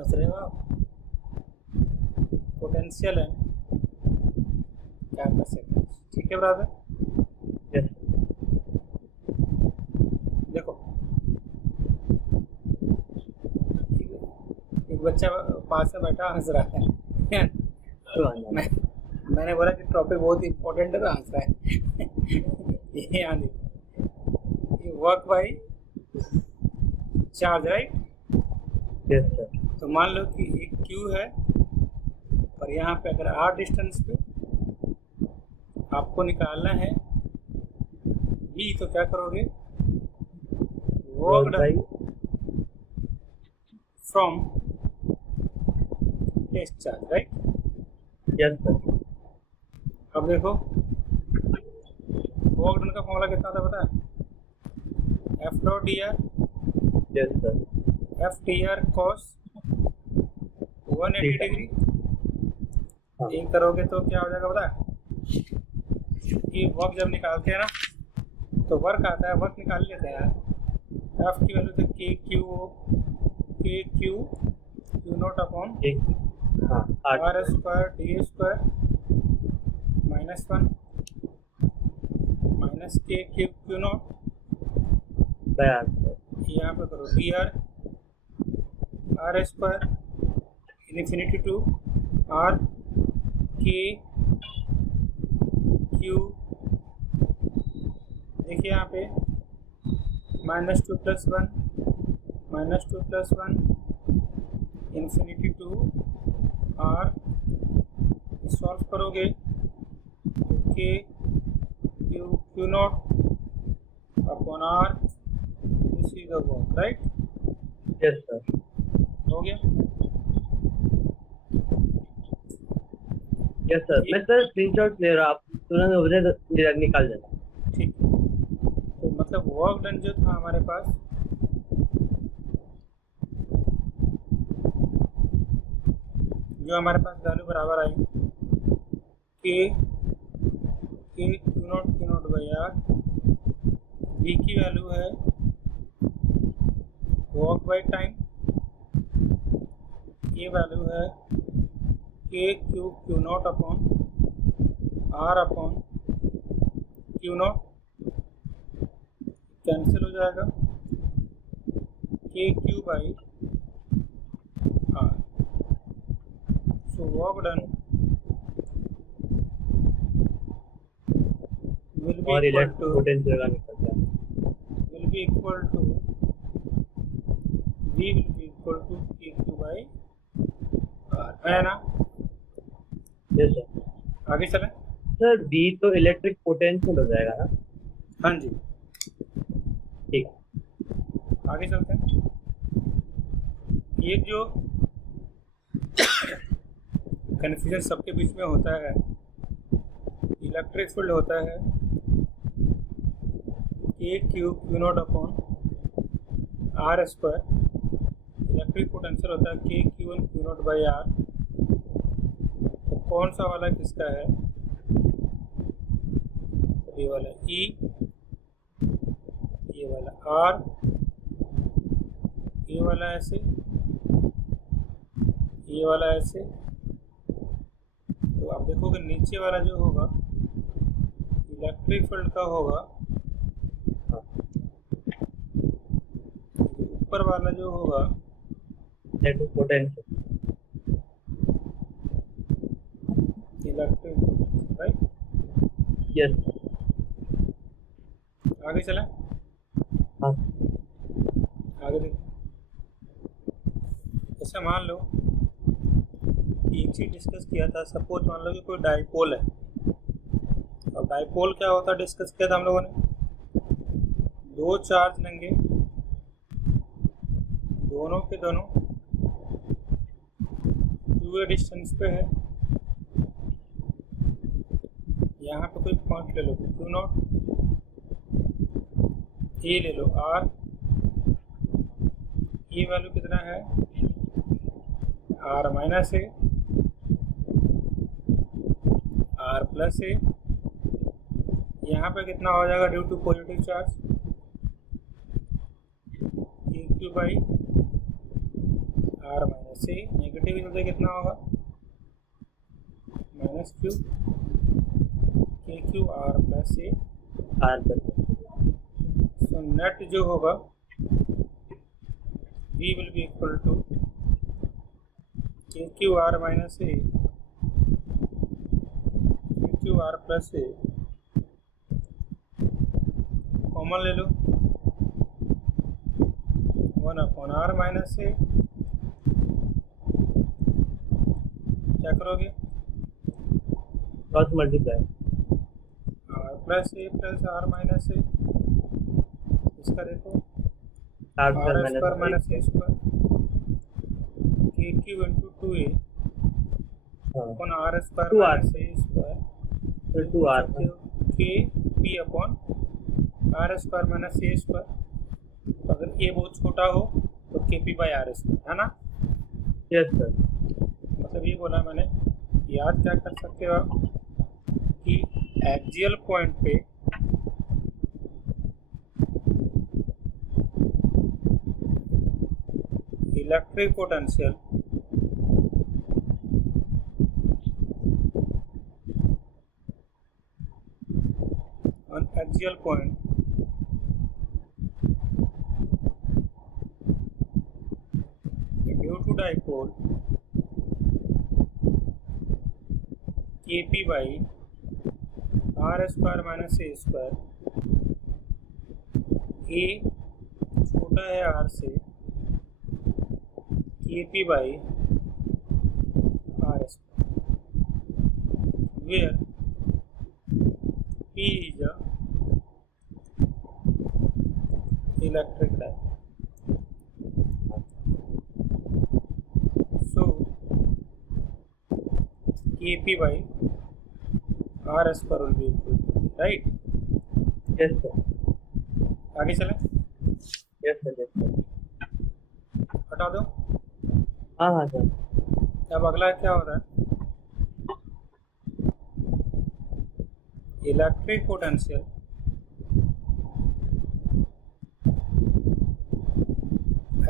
समझ रहे हो आप? पोटेंशियल है क्या कर सकते, ठीक है ब्रदर। यस देखो एक बच्चा पास में बैठा हंस रहा है मैं मैंने बोला कि टॉपिक बहुत इंपॉर्टेंट है तो हंस रहा है ये याद ये work by charge right. Yes sir तो मान लो कि एक क्यू है और यहाँ पे अगर आर डिस्टेंस पे आपको निकालना है बी, तो क्या करोगे? Work work by done from test charge right. Yes sir अब देखो वर्क डन का फॉर्मूला कितना था पता है? F dot D R yes sir F T R cos 180 degree. हाँ एक करोगे तो क्या हो जाएगा पता है? ये वर्क जब निकालते हैं ना तो वर्क आता है, वर्क निकाल लेते हैं यार। एफ की वैल्यू तो K Q Q naught upon एक हाँ आठ R square D square minus 1 minus K Q naught by आठ सर यहाँ पे करो D R R square infinity to R K Q. देखिए यहाँ पे -2 + 1 -2 + 1 इन्फिनिटी टू आर। सॉल्व करोगे तो K Q naught upon R, this is the work right. Yes sir हो गया। यस सर मैं सर स्क्रीनशॉट ले रहा हूँ, आप तुरंत मुझे निकाल देना। ठीक है, तो मतलब वर्क डन जो था हमारे पास जो हमारे पास वैल्यू बराबर I K Q not by R. V की वैल्यू है वर्क बाई टाइम, ये वैल्यू है K Q naught upon R upon Q naught, cancel हो जाएगा K Q by R. So work done will be और equal electric to potential का निकल जाए will be equal to V will be equal to PQ by R है ना। Yes sir आगे चलें। सर बी तो इलेक्ट्रिक पोटेंशियल हो जाएगा ना। हाँ जी, ठीक आगे चलते हैं। ये जो कन्फ्यूजन सबके बीच में होता है, इलेक्ट्रिक फील्ड होता है K Q naught upon R square, electric potential होता है K Q not by are. तो कौन सा वाला किसका है? तो ये वाला ई, ये वाला आर, ये वाला ऐसे, ये वाला ऐसे। तो आप देखोगे नीचे वाला जो होगा इलेक्ट्रिक फील्ड का होगा, ऊपर वाला जो होगा electric potential electric right. Yes आगे चलें। हाँ आगे देखो, जैसे मान लो कि एक चीज डिस्कस किया था, सपोज मान लो कि कोई डाइपोल है। अब डाइपोल क्या होता है डिस्कस किया था हम लोगों ने, दो चार्ज लेंगे, दोनों के दोनों 2a डिस्टेंस पे है। यहाँ पे कोई पॉइंट ले लो क्यू नॉट, ए ले लो आर, ये वैल्यू कितना है R minus A, R plus A. यहाँ पे कितना हो जाएगा due to positive charge K Q by R minus A, negative इधर कितना होगा minus Q K Q R plus A R पर। सो नेट जो होगा V will be equal to K Q R minus A K Q R plus A, common ले लो 1/r minus A, क्या करोगे cross multiply r plus A plus R minus A, इसका देखो R R square square minus minus A square K Q into 2a upon R square 2r minus A square फिर 2r K P upon R square minus A square. तो अगर ए बहुत छोटा हो तो के पी बाई आर स्क्वायर, है ना। Yes sir. मतलब ये बोला मैंने, याद क्या कर सकते हो आप कि एक्सियल पॉइंट पे electric potential on axial point due to dipole Kp by R square minus A square, A छोटा है आर से, Kp by R square, where P is a electric diode. So Kp by R square will be equal to, right? Yes sir. आगे चलें, yes sir. Yes sir. हटा दो। हाँ हाँ sir. अब अगला क्या हो रहा है, electric potential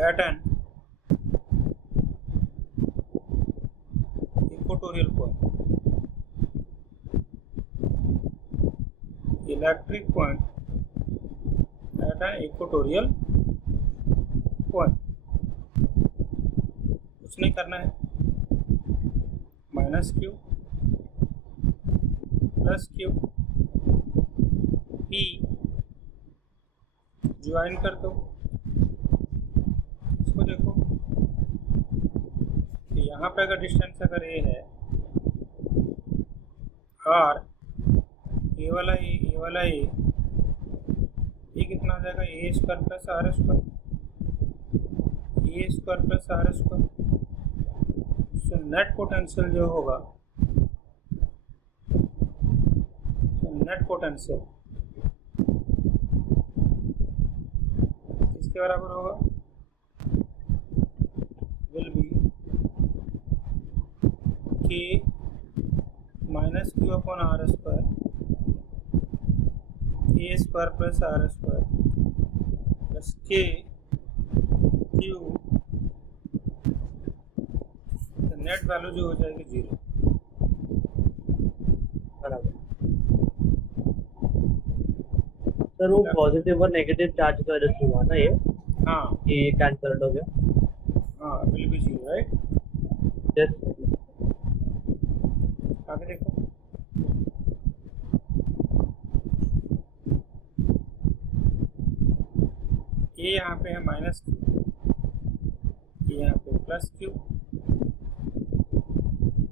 at an equatorial point, electric point at an equatorial point. कुछ नहीं करना है, minus Q plus Q P join कर दो। इसको देखो, यहाँ पे अगर डिस्टेंस अगर ए है आर, ए वाला ए कितना आ जाएगा, A square plus R square, A square plus R square. So net potential जो होगा, नेट पोटेंशियल किसके बराबर होगा, will be K minus Q upon R square, A square plus R square plus K Q, net value जो हो जाएगी 0 बराबर। Sir वो पॉजिटिव और नेगेटिव चार्ज की वजह से हुआ ना ये, हाँ ये कैंसल हो गया। हाँ, विल बी 0, राइट। यस। आगे देखो, ये यहाँ पे है माइनस क्यू, ये यहाँ पे प्लस क्यू,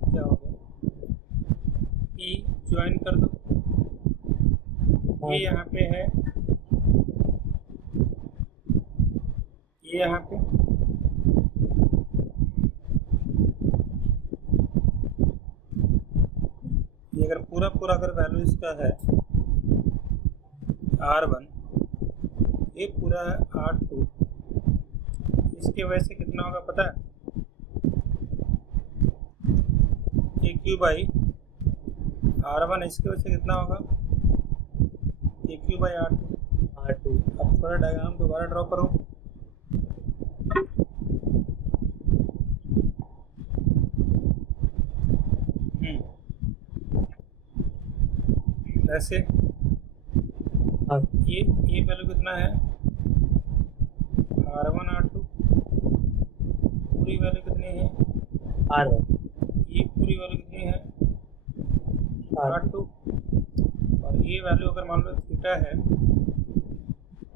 क्या हो गया, ई ज्वाइन कर दो। ये यहाँ पे है, ये यहाँ पे, ये अगर पूरा अगर वैल्यू इसका है R1, ये पूरा है R2, इसके वजह से कितना होगा पता है, के क्यू बाई R1, इसके वजह से कितना होगा, के क्यू बाई R2। अब थोड़ा डायग्राम दोबारा ड्रॉ करो। ऐसे हाँ ये वैल्यू कितना है R1 R2, पूरी वैल्यू कितनी है, R1 ये पूरी वैल्यू कितनी है R2, और ये वैल्यू अगर मान लो थीटा है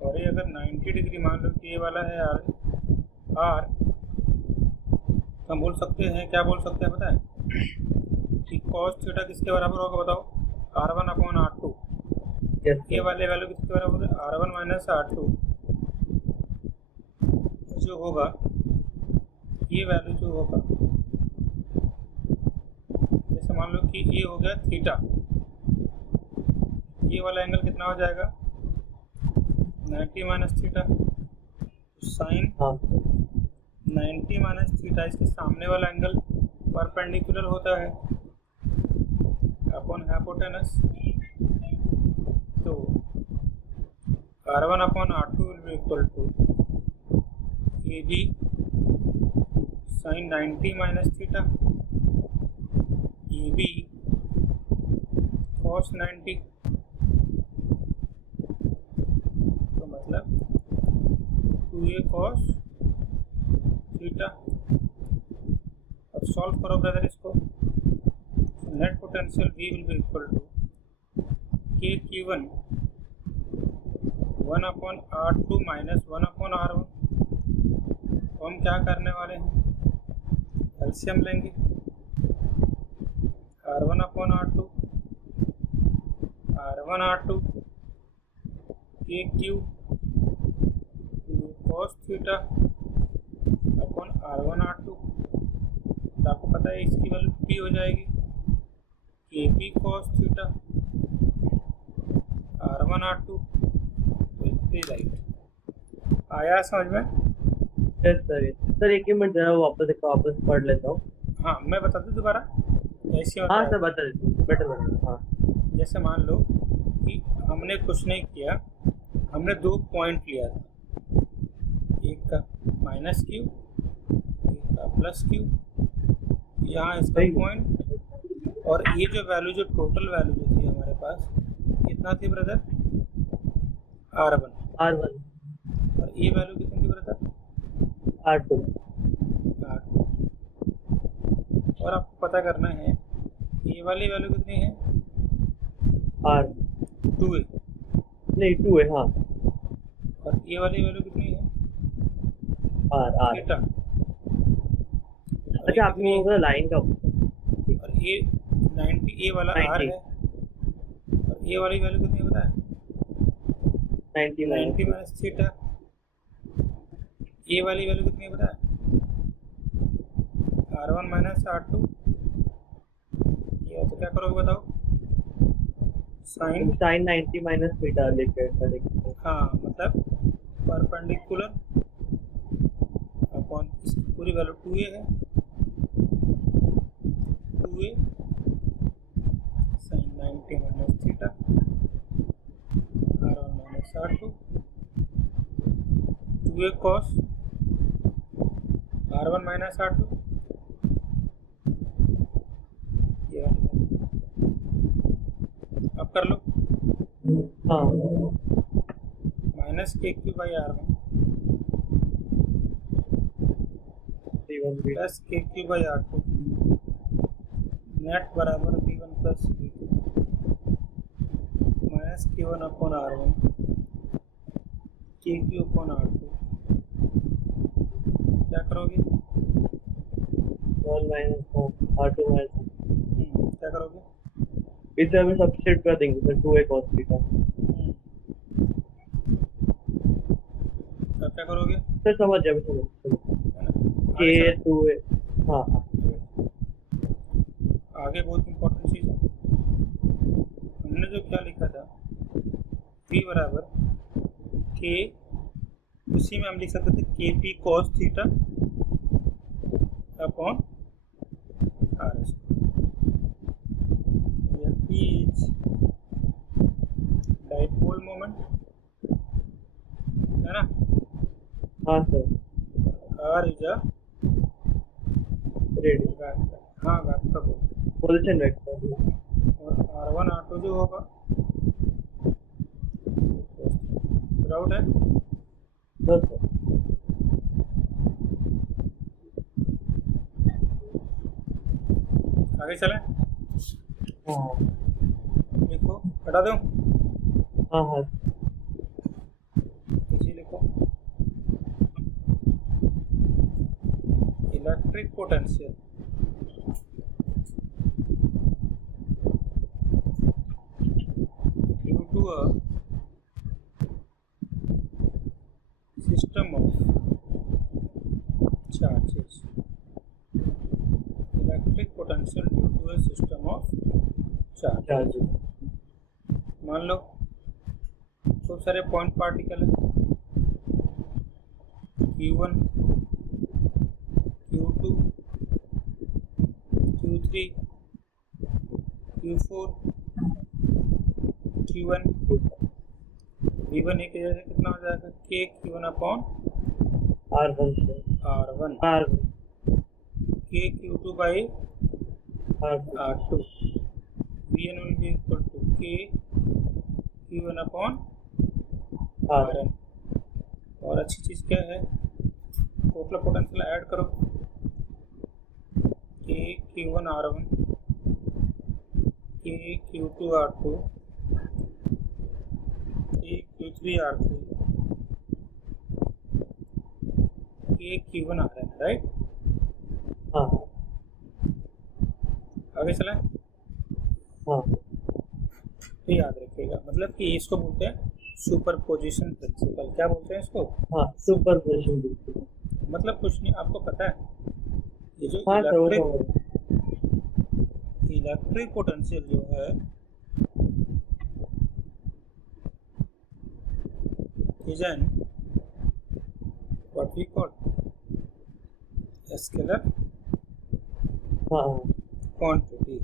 और ये अगर 90 डिग्री मान लो कि ये वाला है R, हम बोल सकते हैं, क्या बोल सकते हैं पता है कि cos थीटा किसके बराबर होगा बताओ, R1 अपॉन R2, ये वाले वैल्यू किसके बराबर है R1 माइनस R2, जो होगा ये वैल्यू जो होगा, जैसे मान लो कि ये हो गया थीटा, ये वाला एंगल कितना हो जाएगा 90 minus theta, sine 90 minus theta, इसके सामने वाला एंगल परपेंडिकुलर होता है अपॉन हाइपोटेनस, तो R1 upon R2 will be equal to AB sine 90 minus theta AB cos 90, तो मतलब 2A cos थीटा। अब सॉल्व करो ब्रदर इसको, net potential V will be equal to KQ1 1 upon R2 minus 1 upon R1, तो हम क्या करने वाले हैं, एलसीएम लेंगे, R1 upon R2 KQ cos theta upon R1 R2, तो आपको पता है इसकी वैल्यू P हो जाएगी KP cos theta R1 R2, तो राइट आया समझ में। यस सर एक ही मिनट जरा वापस पढ़ लेता हूँ। हाँ मैं बता दूँ दोबारा, ऐसे हाँ सर बता देते बेटर बता। हाँ जैसे मान लो कि हमने कुछ नहीं किया, हमने दो पॉइंट लिया था, एक का माइनस क्यू एक का प्लस क्यू, यहाँ इसका पॉइंट, और ये जो वैल्यू जो टोटल वैल्यू जो थी हमारे पास कितना थी ब्रदर R1, और ये वैल्यू कितनी थी ब्रदर R2, और आपको पता करना है ये वाली वैल्यू कितनी है R2 2A, नहीं 2 है हाँ, और ये वाली वैल्यू कितनी है R थीटा, अच्छा आप लोगों का लाइन का, और ये 90 ए वाला 90 R है, और ये वाली वैल्यू कितनी पता है 90 माइनस थीटा, ये वाली वैल्यू कितनी पता है R1 माइनस R2, ये तो क्या करोगे बताओ, साइन 90 माइनस थीटा लिखे, हाँ मतलब परपेंडिकुलर अपॉन इसकी पूरी वैल्यू 2A है, 2A sine 90 minus theta R1 minus R2, 2A cos R1 minus R2, ये अब कर लो हाँ minus KQ by R1 plus KQ by R2, net बराबर V1 plus V2 minus K1 upon R1 KQ upon R2, क्या करोगे 1 minus R2 minus, क्या करोगे इसे हमें सब्स्टिट्यूट कर देंगे सर 2A cos थीटा, तब क्या करोगे सर समझ जाए समझ आगे K 2A, हाँ हाँ आगे बहुत इम्पोर्टेंट चीज़ है, हमने जो क्या लिखा था V बराबर K, उसी में हम लिख सकते थे KP cos theta upon R, P is dipole moment है ना, हाँ sir R is a radius हाँ वेक्टर, पोजीशन वेक्टर, और R1 R2 जो होगा डाउट है? No sir. आगे चलें? हाँ लिखो, हटा दूं? हाँ हाँ इसी लिखो, electric potential due to a system of charges, electric potential due to a system of charge. Charges. मान लो खूब सारे पॉइंट पार्टिकल है, Q1, Q2, Q3, Q4, Q1, V1 एक जैसे कितना हो जाएगा? K Q1 upon R1 sir. R1, R1 K Q2 by R2 R2, Vn will be equal to K Q1 upon R1। Rn। और अच्छी चीज़ क्या है, टोटल पोटेंशियल ऐड करो, K Q1 R1, K Q2 R2, K Q3 R3, K Q1 Rn, right? हाँ आगे चलें? हाँ तो याद रखिएगा, मतलब कि इसको बोलते हैं सुपरपोजिशन प्रिंसिपल। क्या बोलते हैं इसको? हाँ सुपरपोजिशन बिल्कुल। मतलब कुछ नहीं, आपको पता है ये जो हाँ सर वो इलेक्ट्रिक पोटेंशियल जो है is an what we call a scalar हाँ quantity.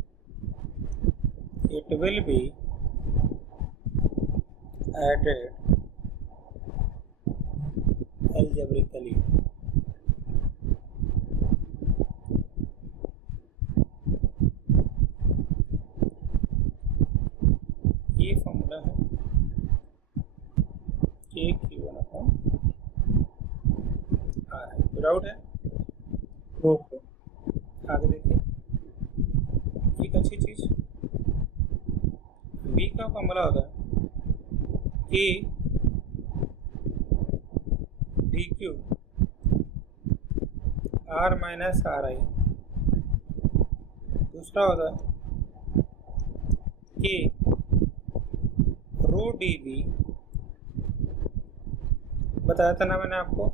It will be added algebraically. ये फॉर्मूला है K Q1 upon R। Doubt है? No sir. आगे देखिए, एक अच्छी चीज, V का फॉर्मूला होता है K dq R minus RI। दूसरा होता है K रो dV, बताया था ना मैंने आपको।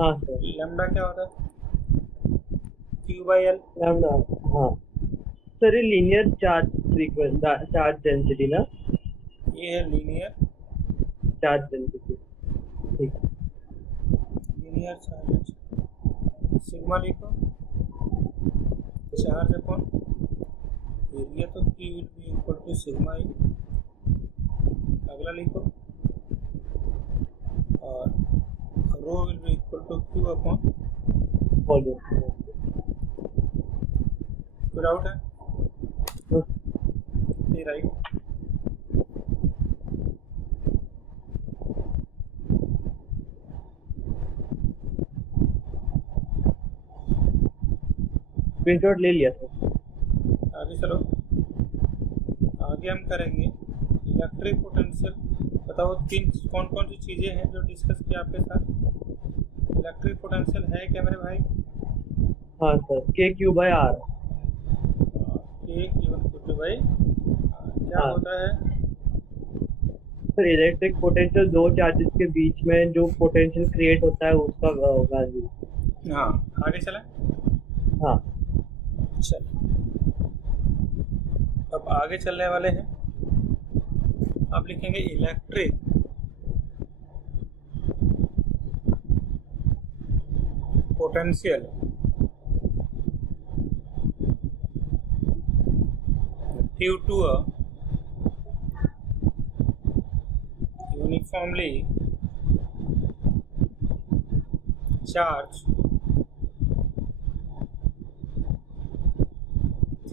हाँ सर। लैम्डा क्या होता है? Q by L। लैम्डा। हाँ सर ये linear charge frequency charge density ना। ये है लीनियर चार्ज डेंसिटी ठीक। Linear charge. सिग्मा लिखो, चार्ज अपॉन एरिया, तो Q will be equal to sigma E. अगला लिखो, और rho will be equal to Q upon volume. कोई डाउट है? नहीं, राइट? स्क्रीनशॉट ले लिया सर। आगे चलो, आगे हम करेंगे इलेक्ट्रिक पोटेंशियल। बताओ तीन कौन कौन सी चीज़ें हैं जो डिस्कस किया आपके साथ। इलेक्ट्रिक पोटेंशियल है क्या मेरे भाई? हाँ sir K Q by R. K Q1 by क्या हाँ। होता है? सर इलेक्ट्रिक पोटेंशियल दो चार्जेस के बीच में जो पोटेंशियल क्रिएट होता है उसका वैल्यू। हाँ, आगे चलें? हाँ चल, अब आगे चलने वाले हैं। आप लिखेंगे electric potential due to a uniformly charge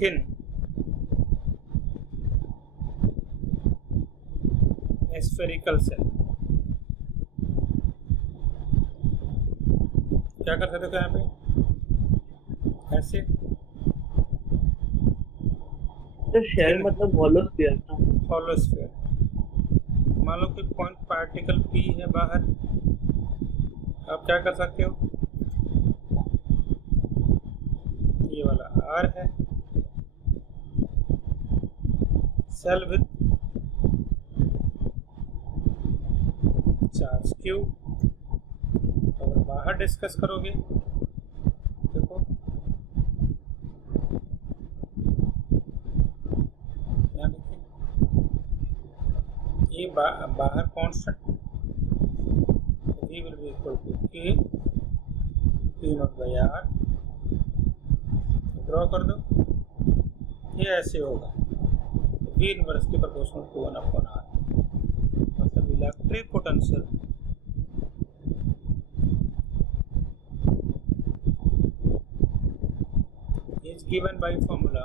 thin spherical cell। क्या कर सकते हो यहाँ पे ऐसे, तो शेल मतलब हॉलो स्फीयर ना। Hollow sphere. मान लो कोई पॉइंट पार्टिकल पी है बाहर, आप क्या कर सकते हो, ये वाला आर है, सेल विथ चार्ज क्यू। अगर बाहर डिस्कस करोगे, देखो यहाँ देखिए, ये बाहर constant v will be equal to k p naught by R, draw कर दो, ये ऐसे होगा v इनवर्स के प्रोपोर्शनल टू 1 अपॉन आर, मतलब electric potential is given by formula।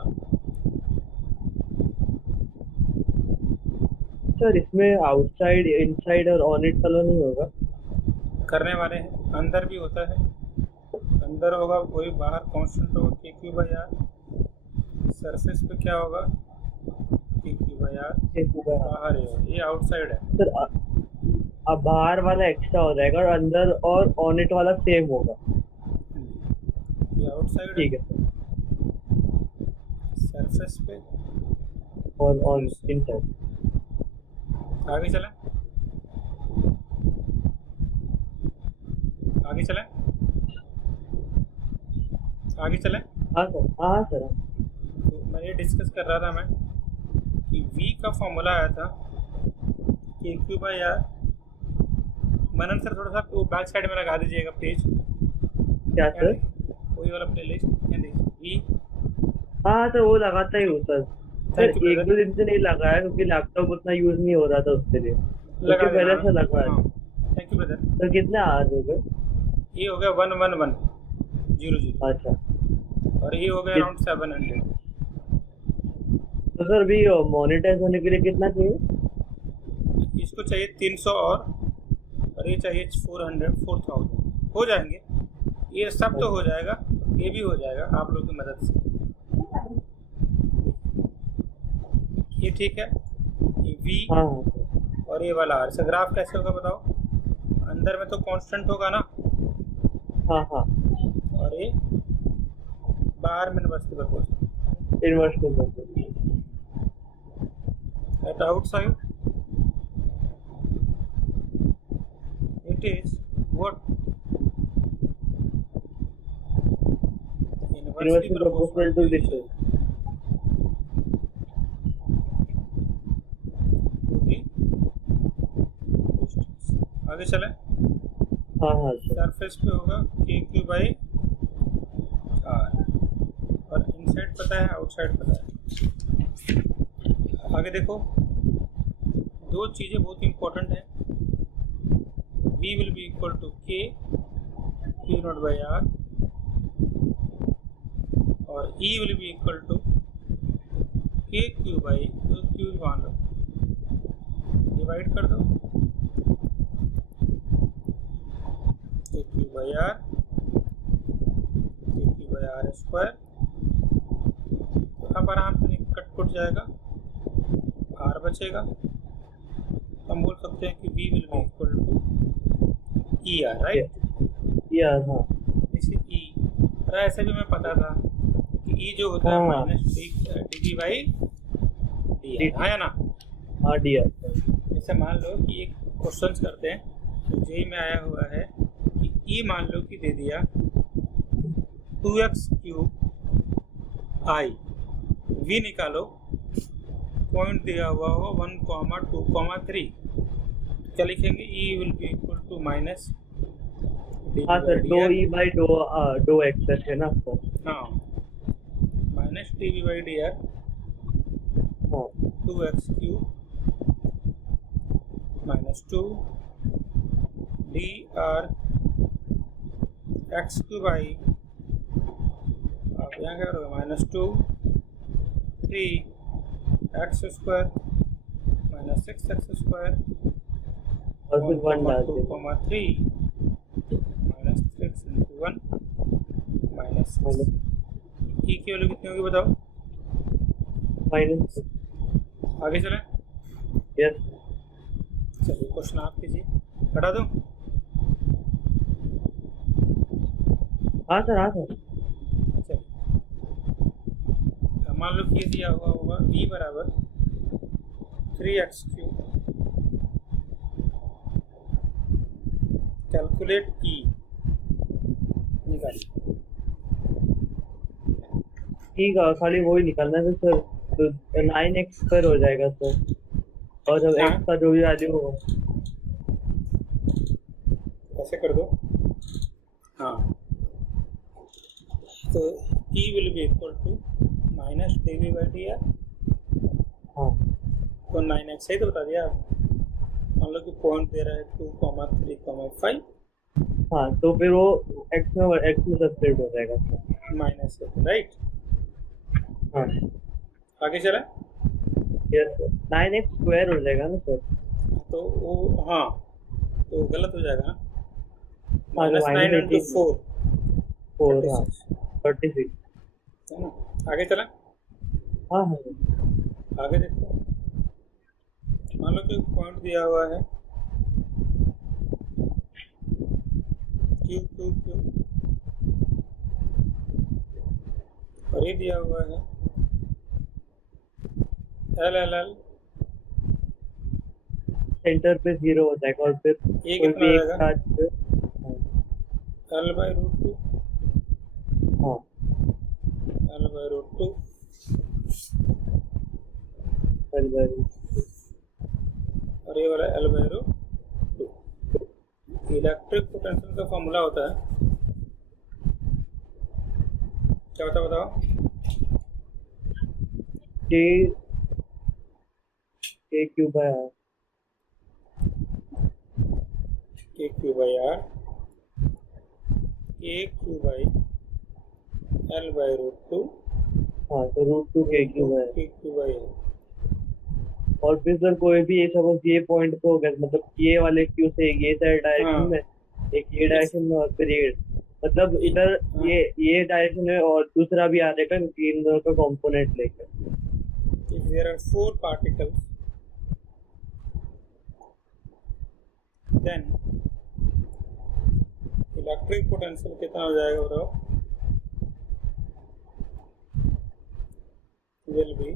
सर इसमें आउटसाइड इनसाइड और ऑन इट वाला नहीं होगा? करने वाले हैं, अंदर भी होता है, अंदर होगा वही, बाहर कांस्टेंट होगा के क्यू बाई आर, सरफेस पे क्या होगा के क्यू बाई आर, बाहर ये आउटसाइड है। सर अब बाहर वाला एक्स्ट्रा हो जाएगा और अंदर और ऑन इट वाला सेम होगा। ये आउटसाइड ठीक है सर, सरफेस पे और ऑन इनसाइड। आगे चलें, आगे चलें, आगे चलें। हाँ सर, हाँ सर। तो मैं ये डिस्कस कर रहा था मैं कि v का फॉर्मूला आया था K Q by R. Manan sir थोड़ा सा वो बैक साइड में लगा दीजिएगा पेज, क्या सर? वही वाला प्ले लिस्ट, यहाँ देखिए v। हाँ सर, वो लगाता ही हूँ सर। सर Thank you, एक brother। दो दिन से नहीं लगाया क्योंकि लैपटॉप उतना यूज नहीं हो रहा था उसके लिए, लगा उसके पहले देना। से लगवाया। हाँ, थैंक यू ब्रदर। सर कितने आवर्स हो गए? ये हो गया 11100 अच्छा, और ये हो गया अराउंड 700। तो सर भी मोनेटाइज होने के लिए कितना चाहिए? इसको चाहिए 300 और ये चाहिए 4000 हो जाएंगे। ये सब तो हो जाएगा, ये भी हो जाएगा आप लोग की मदद से। ये ठीक है, ये v हाँ और ये वाला r। ग्राफ कैसे होगा बताओ? अंदर में तो कांस्टेंट होगा ना, हाँ हाँ, और ये बाहर में इनवर्स के प्रोपोर्शनल। इनवर्स में बदल। At outside it is what? Inverse में प्रोपोर्शनल टू डिस्टेंस। आगे चलें। हाँ हाँ सर। सरफेस पे होगा के क्यू बाई आर, और इनसाइड पता है, आउटसाइड पता है। आगे देखो, दो चीज़ें बहुत इंपॉर्टेंट हैं। v will be equal to K Q not by R, और e will be equal to K Q by Q मान लो, डिवाइड कर दो K Q by R, K Q by R square. तो अब आराम से कट कुट जाएगा, आर बचेगा। हम बोल सकते हैं कि v will be equal to E R, right? यार हाँ, जैसे e, और ऐसे भी मैं पता था कि e जो होता है हाँ। माइनस डी बाई डी, हाँ या ना? हाँ डी आर। जैसे मान लो कि एक क्वेश्चन करते हैं, तो जेई में आया हुआ है कि e मान लो कि दे दिया 2x क्यूब आई, v निकालो, पॉइंट दिया हुआ हो 1, 2, 3, क्या लिखेंगे? e will be equal to minus हाँ सर, दो ई बाई दो एक्स है ना सर? हाँ, minus D V by D R हाँ 2x cube minus 2 D R X cube I, आप यहाँ क्या करोगे? Minus 2 3 X square minus 6 X square और फिर 1 डाल 2, दें। 3 माइनस 6 इंटू 1 माइनस ई की वैल्यू कितनी होगी बताओ। माइनस आगे चलें। यस। चलिए क्वेश्चन आप कीजिए। हटा दूँ? हाँ सर, हाँ सर। चलिए मान लो कि ये दिया हुआ होगा ई बराबर 3x3। कैलकुलेट ई निकालिए। ठीक है, खाली वही निकालना है सर। तो 9x² हो जाएगा सर, और जब हाँ x का जो भी वैल्यू होगा। ऐसे कर दो। हाँ, तो e will be equal to minus D by D R. हाँ तो 9x सही तो बता दिया आपने। मान लो कि पॉइंट दे रहा है 2,3,5 हाँ, तो फिर वो x में सब्स्टिट्यूट हो जाएगा सर। माइनस है, राइट। हाँ आगे चला। यस सर, 9x² हो जाएगा ना सर। तो वो हाँ, तो गलत हो जाएगा ना। हाँ, तो -9 इंटू 4 4 हाँ 36 36। है ना। आगे चला। हाँ हाँ आगे देखो, मान लो कि पॉइंट दिया हुआ है क्यू क्यू क्यू, और ये दिया हुआ है एल एल एल। सेंटर पे 0 हो जाएगा, और फिर ये कोई कितना भी हो एक जाएगा? साथ एल बाई रूट 2। हाँ L by root 2 L by root। और ये वाला L by root 2। Electric potential का फॉर्मूला होता है क्या होता है बताओ? K Q by R। K Q by R, K Q by L by root 2, हाँ, तो √2 K Q by R। K Q by L. और फिर सर कोई भी ये सपोज ये पॉइंट पे हो गया, मतलब ये वाले Q से ये साइड डायरेक्शन में, एक ये डायरेक्शन में, और फिर ये, मतलब इधर ये डायरेक्शन में, और दूसरा भी आ जाएगा इन दोनों का कंपोनेंट लेकर। If there are 4 particles, then electric potential कितना हो जाएगा बताओ? विल बी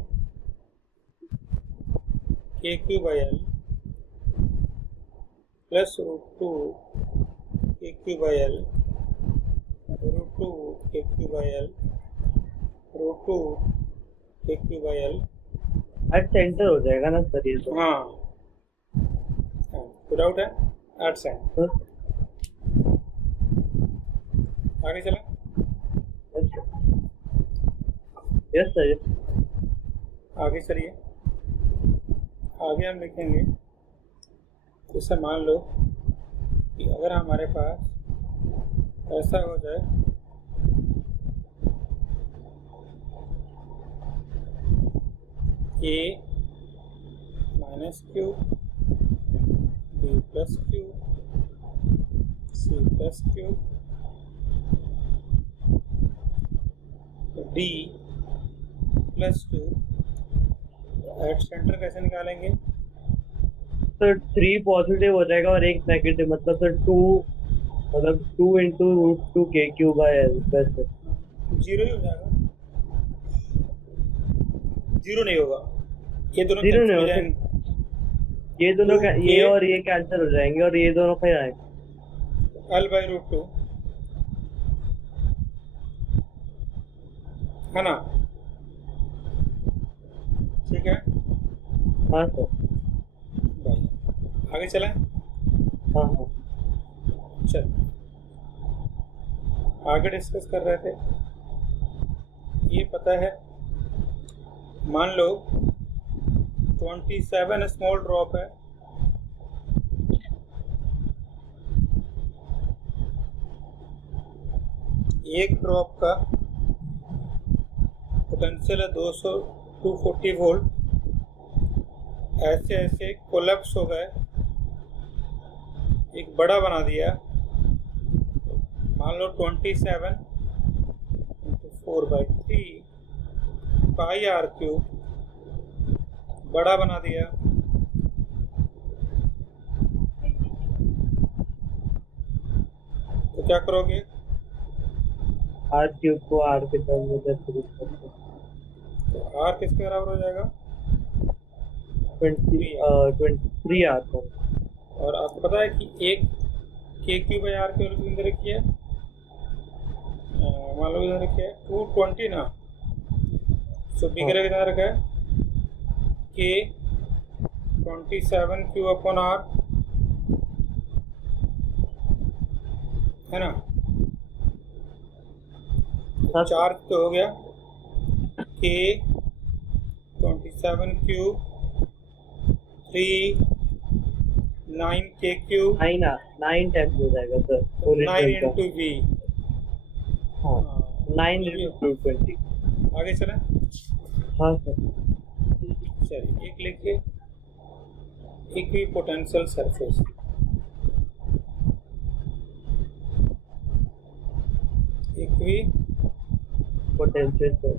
के क्यू बाई एल प्लस √2 के क्यू बाई एल √2 के क्यू बाई एल √2 के Q by L at centre हो जाएगा ना सर ये तो। हाँ, डाउट है एट सेंटर। आगे चला। Yes sir. आगे चलिए। आगे हम लिखेंगे, जैसे मान लो कि अगर हमारे पास ऐसा हो जाए a minus Q, b plus Q, c plus Q, d plus Q. At centre कैसे निकालेंगे? सर 3 पॉजिटिव हो जाएगा और 1 नेगेटिव, मतलब sir 2 into √2 K Q by L वैसे। जीरो ही हो जाएगा। जीरो नहीं होगा, ये दोनों जीरो नहीं हो होगा, जाएंगे। ये दोनों तो ये और ये कैंसिल हो जाएंगे, और ये दोनों कहीं आएंगे। एल बाई रूट 2 है ना, ठीक है। हाँ सर। आगे चलें। हाँ हाँ चल, आगे डिस्कस कर रहे थे, ये पता है, मान लो 27 स्मॉल ड्रॉप है, एक ड्रॉप का पोटेंशियल है 240 वोल्ट। ऐसे ऐसे कोलैप्स हो गए, एक बड़ा बना दिया। मान लो 27 4/3 पाई आर क्यूब बड़ा बना दिया। तो क्या करोगे? आर क्यूब को आर के टर्म में डिस्ट्रीब्यूट करते हैं। तो आर किसके बराबर हो जाएगा? 23 आर पर। और आपको पता है कि एक के क्यूब बाई आर की वैल्यू कितनी रखी है? मान लो कितना रखी है? 220 ना। सो बी का कितना रखा है? के 27 क्यू अपॉन आर, है ना। चार्ज तो हो गया के 27 क्यूब 9 के क्यूब 9 टाइम्स हो जाएगा सर। 9 into we. 9 इंटू 220। आगे चलें। हाँ सर। चलिए एक लिखिए, equi potential surface. Equi potential sir.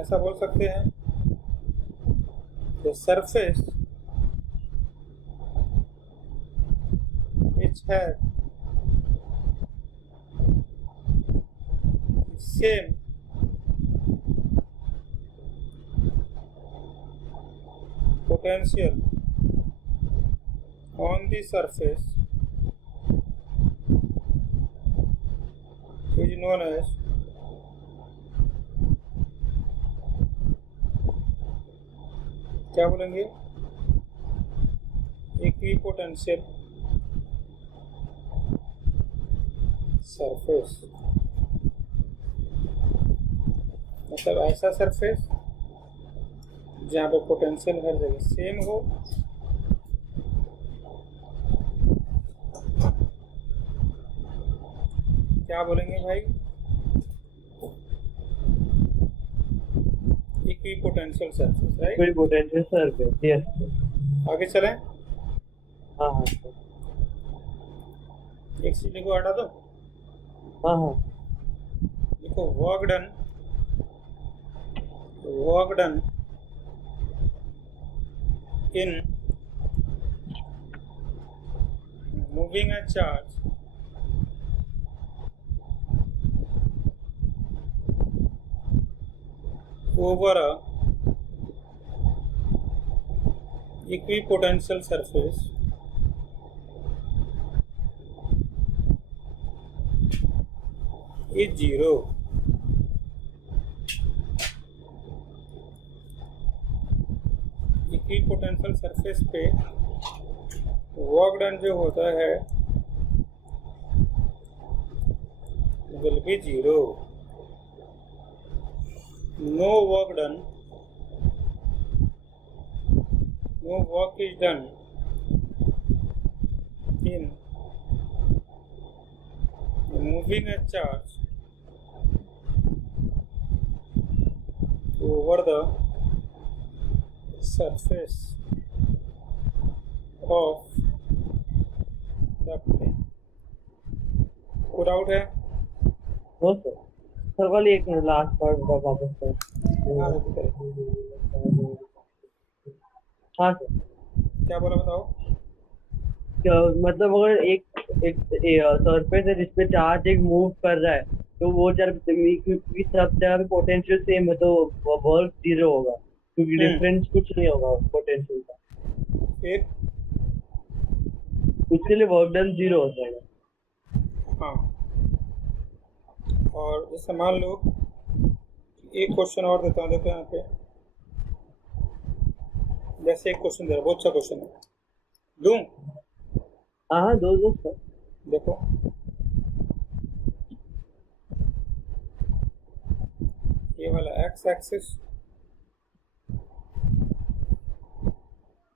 ऐसा बोल सकते हैं, the surface which had same potential on the surface is known as क्या बोलेंगे? Equipotential surface. मतलब ऐसा सरफेस जहाँ पे पोटेंशियल हर जगह सेम हो, क्या बोलेंगे भाई? Equipotential surface, right? Equipotential surface, yes. आगे चलें। हाँ हाँ सर। एक चीज को हटा दो। हाँ हाँ। देखो work done in moving a charge over a equipotential surface is 0. Equipotential surface पे वर्क डन जो होता है will be 0. No work is done in moving a charge over the surface of the plane. कोई doubt है? No sir. Sir वाली एक minute, last part का वापस कर। हाँ सर। क्या बोला बताओ? मतलब अगर एक सरफेस है जिसपे चार्ज एक मूव कर रहा है, तो वो जब सब जगह पे पोटेंशियल सेम है तो वर्क 0 होगा, क्योंकि डिफरेंस कुछ नहीं होगा पोटेंशियल का। फिर उसके लिए वर्क डन 0 हो जाएगा। हाँ, और जैसे मान लो एक क्वेश्चन और देता हूँ, देखो यहाँ पे जैसे एक क्वेश्चन दे रहा, बहुत अच्छा क्वेश्चन है, दूँ? हाँ दो सर। देखो ये वाला एक्स एक्सिस,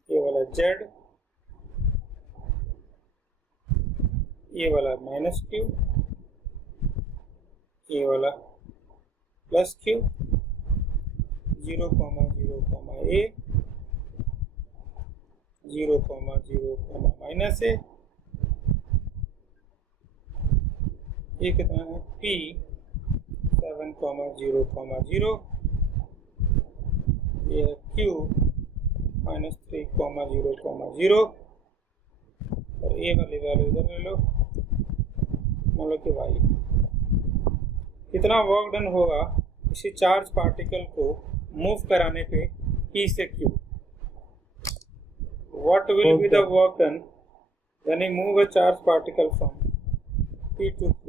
ये वाला जेड, ये वाला माइनस क्यू, ये वाला प्लस क्यू, 0, 0, ए, 0, 0, माइनस ए, ये कितना है P 7,0,0, ये है Q -3,0,0, और ये वाली वैल्यू इधर ले लो, मान लो कि y। कितना वर्क डन होगा किसी चार्ज पार्टिकल को मूव कराने पे P से Q? What will be the work done when you move a charge particle from P to Q?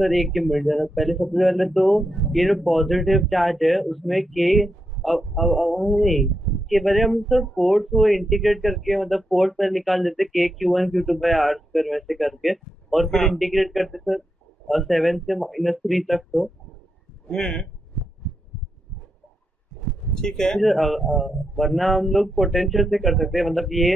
Sir एक ही मिनट जरा, पहले सबसे पहले तो ये जो पॉजिटिव चार्ज है उसमें के अब नहीं के बजाय हम सर फोर्स को इंटीग्रेट करके, मतलब फोर्स पर निकाल देते के Q1 Q2 bye R square वैसे करके, और फिर हाँ। इंटीग्रेट करते सर 7 से -3 तक। तो ठीक है। वरना हम लोग पोटेंशियल से कर सकते हैं, मतलब ये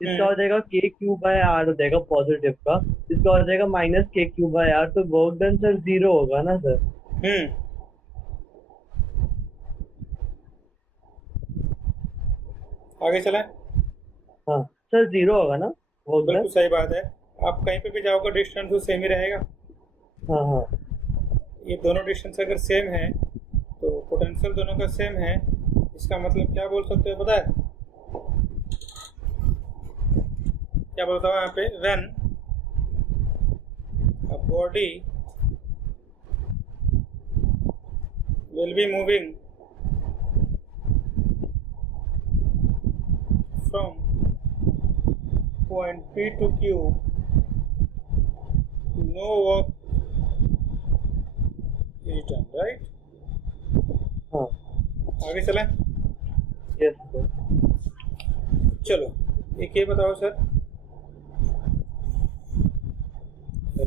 इसका हो जाएगा के क्यू बाय आर हो जाएगा पॉजिटिव का, इसका हो जाएगा -KQ/R, तो वर्क डन सर 0 होगा ना सर? आगे चलें। हाँ सर 0 होगा ना वर्क डन? बिल्कुल सही बात है। आप कहीं पे भी जाओगे डिस्टेंस तो सेम ही रहेगा। हाँ हाँ। ये दोनों डिस्टेंस अगर सेम है तो पोटेंशियल दोनों का सेम है। इसका मतलब क्या बोल सकते हो पता है? क्या बोलता हूँ यहाँ पे, when a body will be moving from point P to Q, no work is done, right? हाँ आगे चलें। Yes sir. चलो एक ये बताओ sir,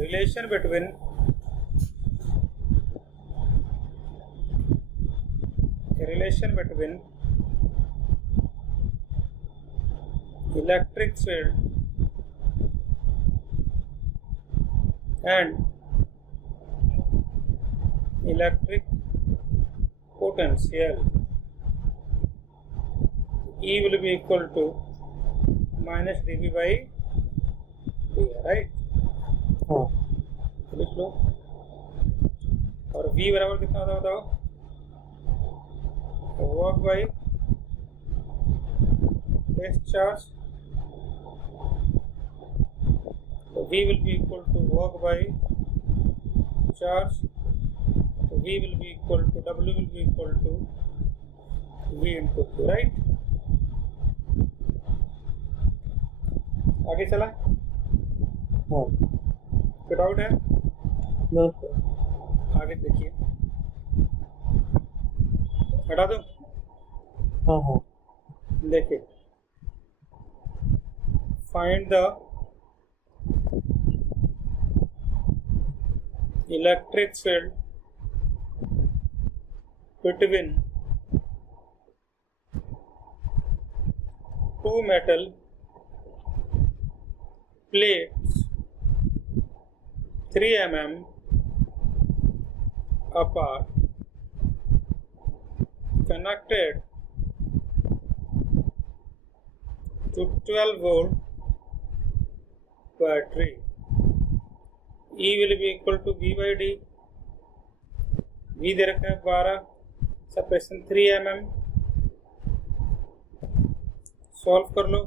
relation between electric field and electric potential, E will be equal to -dV/dr, right? हाँ लिख लो। और V बराबर कितना होता है बताओ? वर्क बाई चार्ज, तो V will be equal to work by charge, तो V will be equal to W will be equal to V into Q, right? आगे चला। हाँ। कोई डाउट है? No sir. आगे देखिए, हटा दो। हाँ हाँ। देखिए, find the electric field between two metal plates 3 mm apart connected to 12-volt battery. E will be equal to V/D. V दे रखा है 12, सेपरेशन 3 mm। सॉल्व कर लो।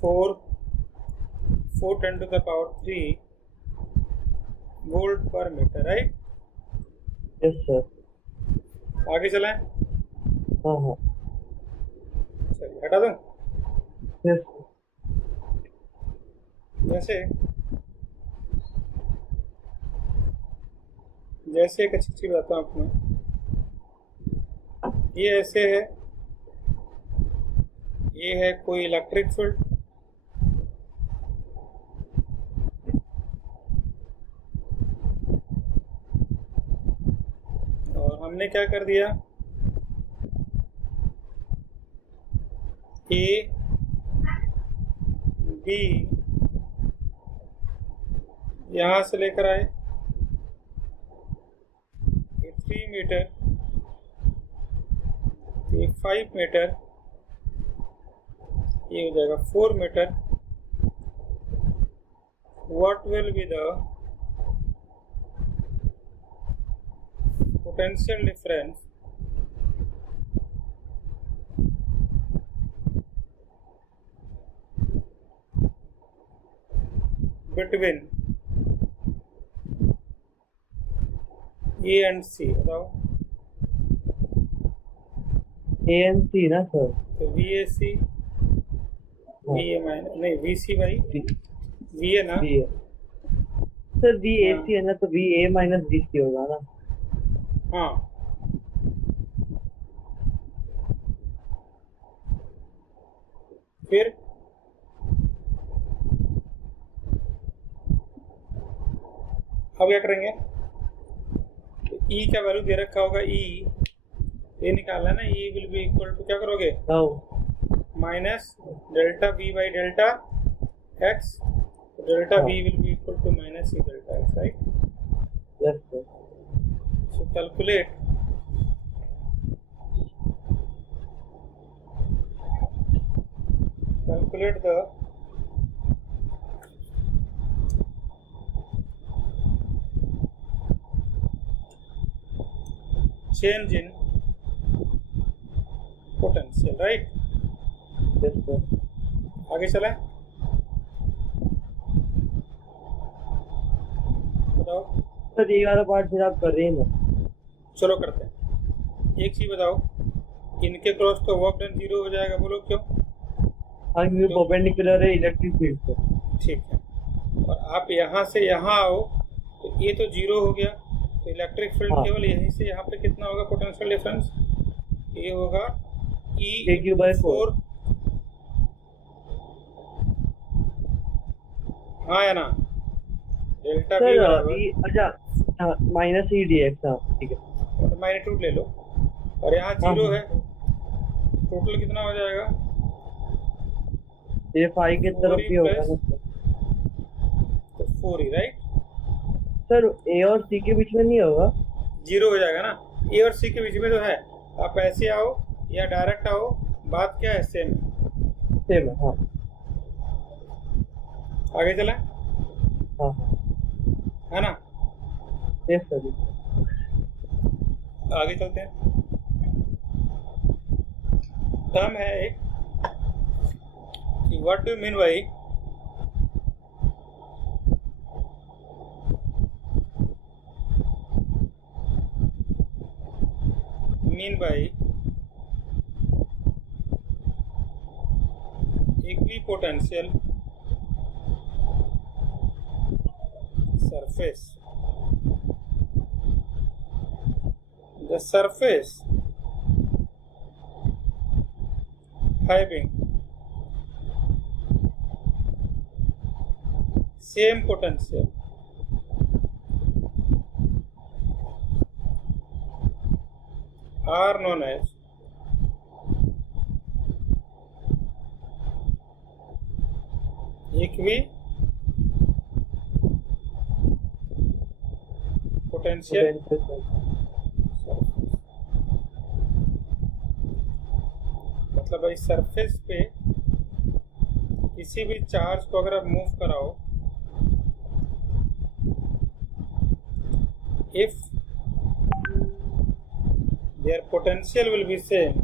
4 10 to the power 3 वोल्ट पर मीटर, राइट? Yes sir. आगे चलें। हाँ हाँ। चलिए हटा दूं। यस। जैसे एक अच्छी चीज बताता हूँ आपको। ये ऐसे है, ये है कोई इलेक्ट्रिक फील्ड, और हमने क्या कर दिया, ए बी यहाँ से लेकर आए 3 मीटर, ये 5 मीटर, ये हो जाएगा 4 metre. What will be the potential difference between A and C? बताओ। ए एंड सी ना सर? तो V A C, V A minus, नहीं V C by V A ना? V A sir, V A C है ना, तो V A minus V C होगा ना? हाँ, फिर अब क्या करेंगे? ई का वैल्यू दे रखा होगा, ई ये निकालना है ना। E will be equal to क्या करोगे? Minus delta V by delta X. Delta V will be equal to minus E delta X, right? Yes sir. So calculate the change in potential, right? Yes sir. आगे चलें, बताओ। Sir ये वाला part फिर आप कर रहे हैं ना? चलो करते हैं। एक चीज बताओ, इनके क्रॉस तो वर्क डन 0 हो जाएगा, बोलो क्यों? हाँ, क्योंकि परपेंडिकुलर है इलेक्ट्रिक फील्ड से। ठीक है, और आप यहाँ से यहाँ आओ तो ये तो 0 हो गया, तो इलेक्ट्रिक फील्ड केवल यहीं से यहाँ पे कितना होगा पोटेंशियल डिफरेंस? ये होगा E क्यू बाई 4। हाँ या ना? डेल्टा सर V बराबर, अच्छा माइनस ई डी एक्स। हाँ ठीक है, मैग्नीट्यूड ले लो, और यहाँ 0 है, टोटल कितना हो जाएगा? ये फाई की तरफ ही होगा ना सर? तो 4 ही, राइट? सर ए और सी के बीच में नहीं होगा? 0 हो जाएगा ना। ए और सी के बीच में तो है, आप ऐसे आओ या डायरेक्ट आओ, बात क्या है? सेम है। सेम है, हाँ। आगे चलें, हाँ है ना? Yes sir. आगे चलते हैं। टर्म है एक, what do mean by equipotential surface? The surface having same potential are known as equipotential मतलब भाई सरफेस पे किसी भी चार्ज को अगर आप मूव कराओ, if their potential will be same,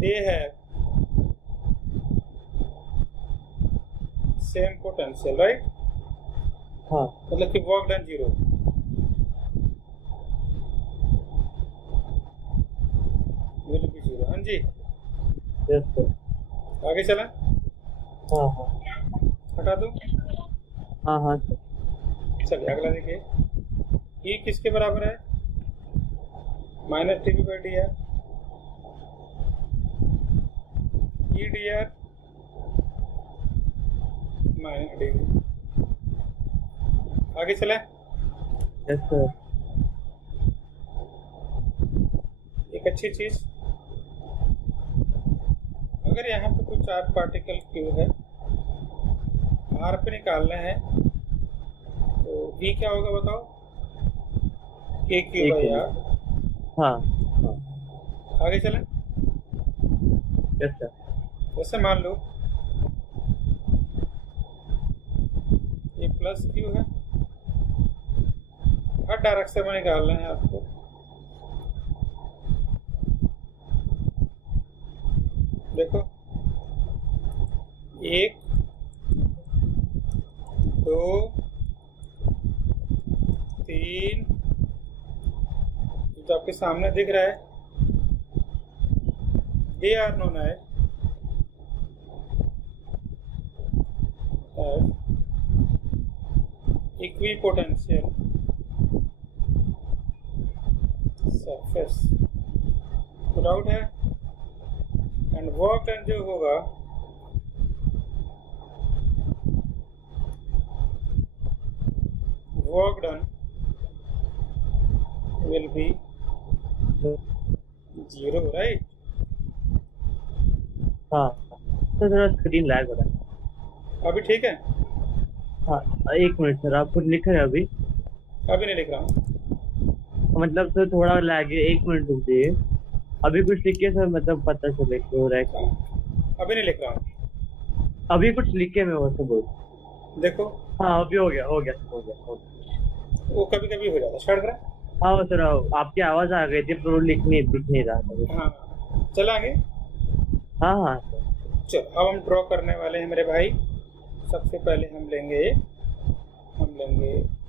they have same potential, right? हाँ मतलब कि वर्क डन 0 विल बी 0। हाँ जी, यस सर। आगे चला, हाँ हाँ हटा दो। हाँ हाँ सर। चलिए अगला देखिए, ई किसके बराबर है? Minus D B by D R. E D R minus D B. आगे चले, यस सर। एक अच्छी चीज, अगर यहाँ पे कोई चार्ज पार्टिकल क्यू है, आर पे निकालना है, तो तो v क्या होगा बताओ? k क्यू एक बाई मिनट। आर। हाँ हाँ। आगे चलें। Yes sir. जैसे मान लो ये प्लस क्यू है, हर डायरेक्शन में निकालना है आपको। देखो 1 2 3, जो आपके सामने दिख रहा है दे आर नोन है इक्विपोटेंशियल सरफेस। तो डाउट है, एंड वर्क डन जो होगा work done will be 0, right? हाँ तो थोड़ा स्क्रीन लैग हो रहा है। अभी ठीक है? हाँ एक मिनट सर, आप कुछ लिख रहे हैं अभी? अभी नहीं लिख रहा हूँ। मतलब सर थोड़ा लैग है, एक मिनट रुक जाइए। अभी कुछ लिखे सर, मतलब पता चले कि हो रहा है क्या। अभी नहीं लिख रहा हूँ। अभी कुछ लिखे मैं वैसे बोल। देखो हाँ अभी हो गया हो गया हो गया हो गया। वो कभी कभी हो जाता है, छड़ रहा है। हाँ सर आपकी आवाज आ गई थी पर वो दिख नहीं रहा था। हाँ चल आगे। हाँ हाँ सर। चलो अब हम ड्रॉ करने वाले हैं मेरे भाई। सबसे पहले हम लेंगे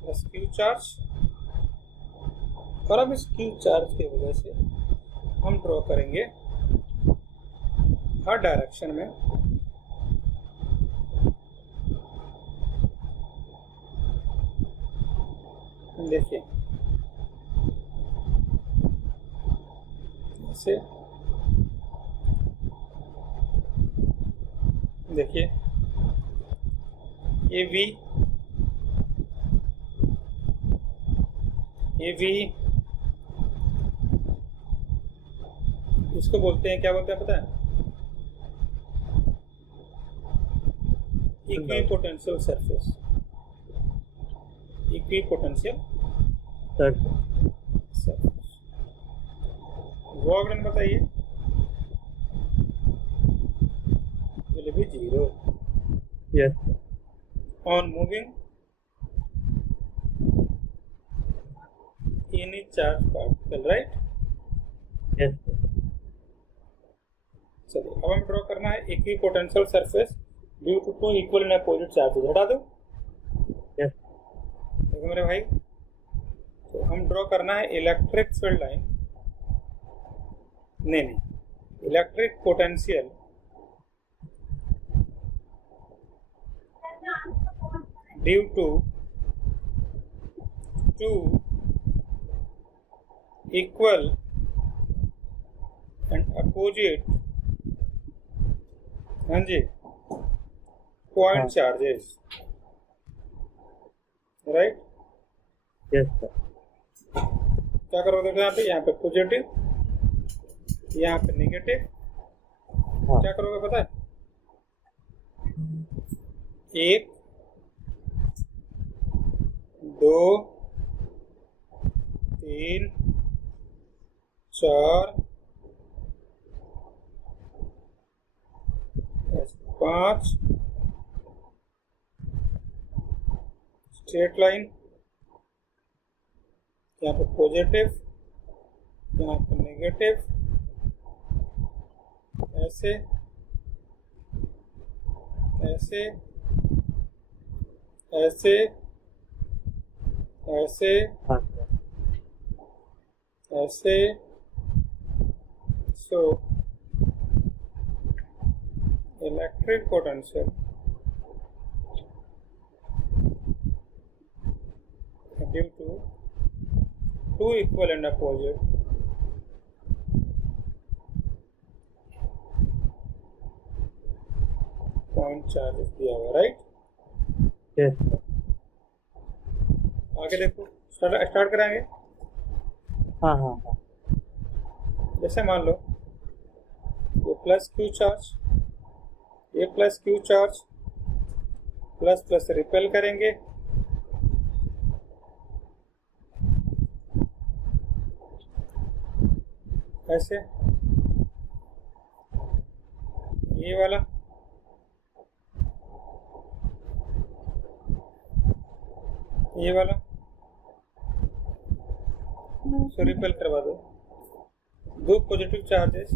एस क्यू चार्ज, और अब इस क्यू चार्ज की वजह से हम ड्रॉ करेंगे हर डायरेक्शन में देखिए ऐसे, देखिए ये V, ये V इसको बोलते हैं, क्या बोलते हैं पता है? Equipotential surface. Equipotential sir surface. Work done बताइए? Will be 0 yes on moving any charge particle, right? Yes चलिए अब हम ड्रॉ करना है equipotential surface due to 2 equal and opposite charges. हटा दो। यस देखो मेरे भाई, तो हम ड्रॉ करना है इलेक्ट्रिक फील्ड लाइन, नहीं electric potential due to 2 equal and opposite, हाँ जी, point charges, right? Yes sir. क्या करोगे देखो यहाँ पे पॉजिटिव, यहाँ पे नेगेटिव। हाँ क्या करोगे पता है? 1 2 3 4 5 स्ट्रेट लाइन, यहाँ पे पॉजिटिव, यहाँ पे नेगेटिव, ऐसे ऐसे ऐसे ऐसे हाँ ऐसे। So electric potential due to 2 equal and opposite point charges दिया हुआ, राइट? यस आगे देखो, स्टार्ट कराएंगे। हाँ हाँ हाँ जैसे मान लो ये प्लस क्यू चार्ज, ये plus Q charge, plus plus repel करेंगे, ऐसे ये वाला, ये वाला, सो रिपेल करवा दो। दो पॉजिटिव चार्जेस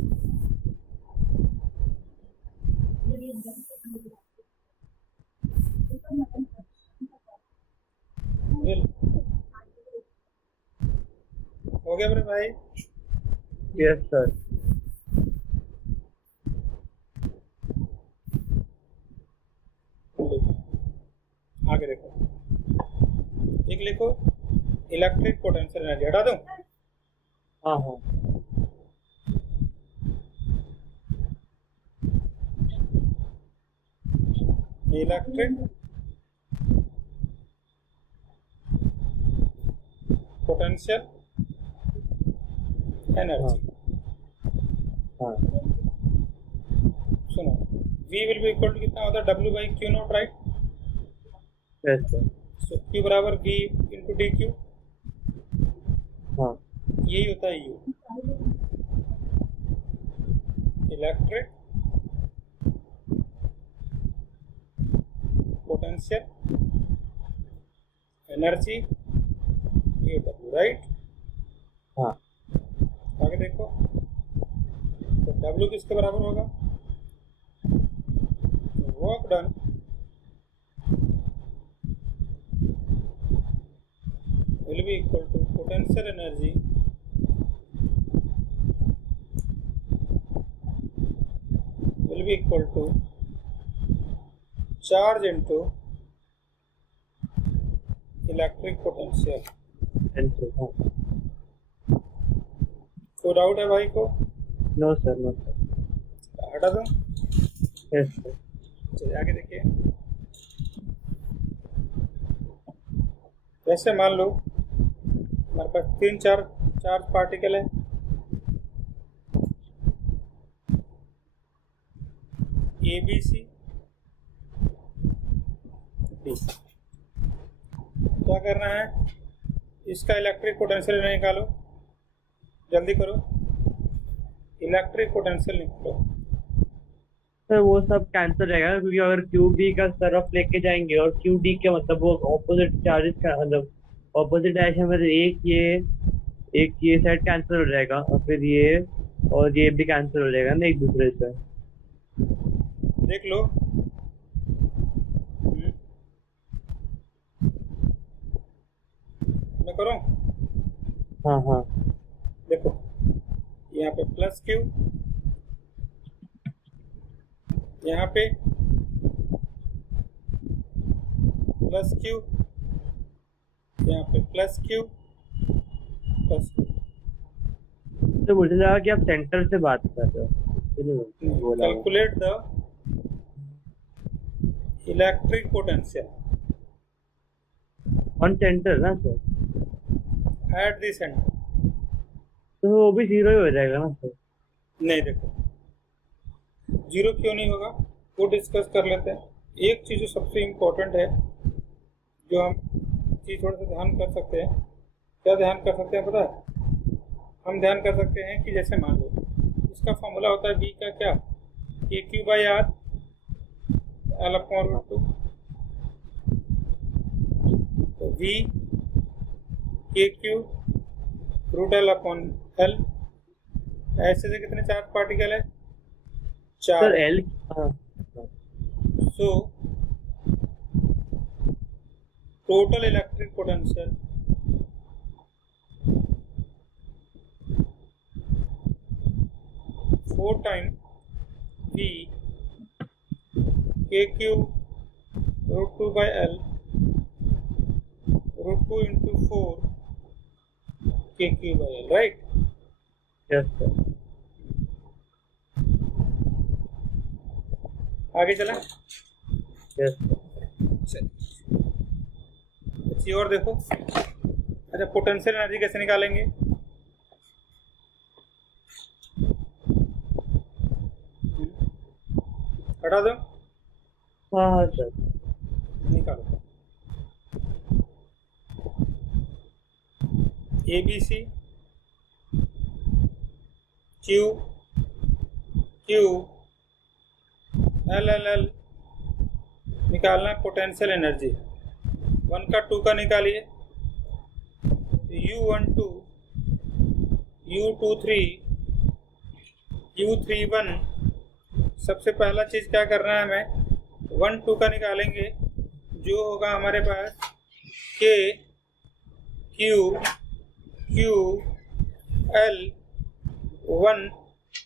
हो गया मेरे भाई। Yes sir. आगे देखो, एक लिखो इलेक्ट्रिक पोटेंशियल एनर्जी, हटा दो। हाँ हाँ इलेक्ट्रिक पोटेंशियल एनर्जी। हाँ सुनो, V will be equal to कितना होता है, W by Q naught, right. Yes sir. So Q बराबर V इंटू डी क्यू, हाँ यही होता है U। इलेक्ट्रिक पोटेंशियल एनर्जी, ये W, राइट। हाँ आगे देखो, तो W किसके बराबर होगा, work done will be equal to potential energy will be equal to charge into electric potential। हाँ। कोई डाउट है भाई को? No sir no sir. हटा दो। Yes sir. चलिए आगे देखिए, जैसे मान लो हमारे पास 3-4 चार्ज पार्टिकल है, ए बी सी डी। क्या करना है, इसका इलेक्ट्रिक पोटेंशियल निकालो, जल्दी करो, इलेक्ट्रिक पोटेंशियल निकालो। सर वो सब कैंसिल रहेगा क्योंकि अगर क्यू बी का तरफ लेके जाएंगे और क्यू डी के मतलब वो ऑपोजिट चार्जेस का मतलब ऑपोजिट डायरेक्शन में, एक ये सेट कैंसिल हो जाएगा और फिर ये और ये भी कैंसिल हो जाएगा ना एक दूसरे से। देख लो, मैं करूँ? हाँ हाँ देखो यहाँ पे प्लस क्यू, यहाँ पे प्लस क्यू, यहाँ पे प्लस क्यू प्लस क्यू। तो मुझे लगा कि आप सेंटर से बात कर रहे हो। Calculate the electric potential on centre ना सर, एट द सेंटर। तो वो भी 0 ही हो जाएगा ना सर? नहीं, देखो जीरो क्यों नहीं होगा वो डिस्कस कर लेते हैं। एक चीज़ जो सबसे इम्पोर्टेंट है, जो हम चीज़ थोड़ा सा ध्यान कर सकते हैं, क्या ध्यान कर सकते हैं पता है? हम ध्यान कर सकते हैं कि जैसे मान लो इसका फॉर्मूला होता है V का क्या, K Q by R L upon root 2। तो V K Q root L upon L. ऐसे से कितने चार्ज पार्टिकल है? 4। Sir L so total electric potential four time V K Q root 2 by L root 2 into 4 K Q by L, right. Yes sir. आगे चला। Yes अच्छी और देखो, अच्छा पोटेंशियल एनर्जी कैसे निकालेंगे? हटा दो। हाँ हाँ सर। निकालो, A B C Q Q L L L निकालना है पोटेंशियल एनर्जी। 1 का 2 का निकालिए, U12 U23 U31। सबसे पहला चीज़ क्या करना है, हमें 1 2 का निकालेंगे, जो होगा हमारे पास K Q Q L। 1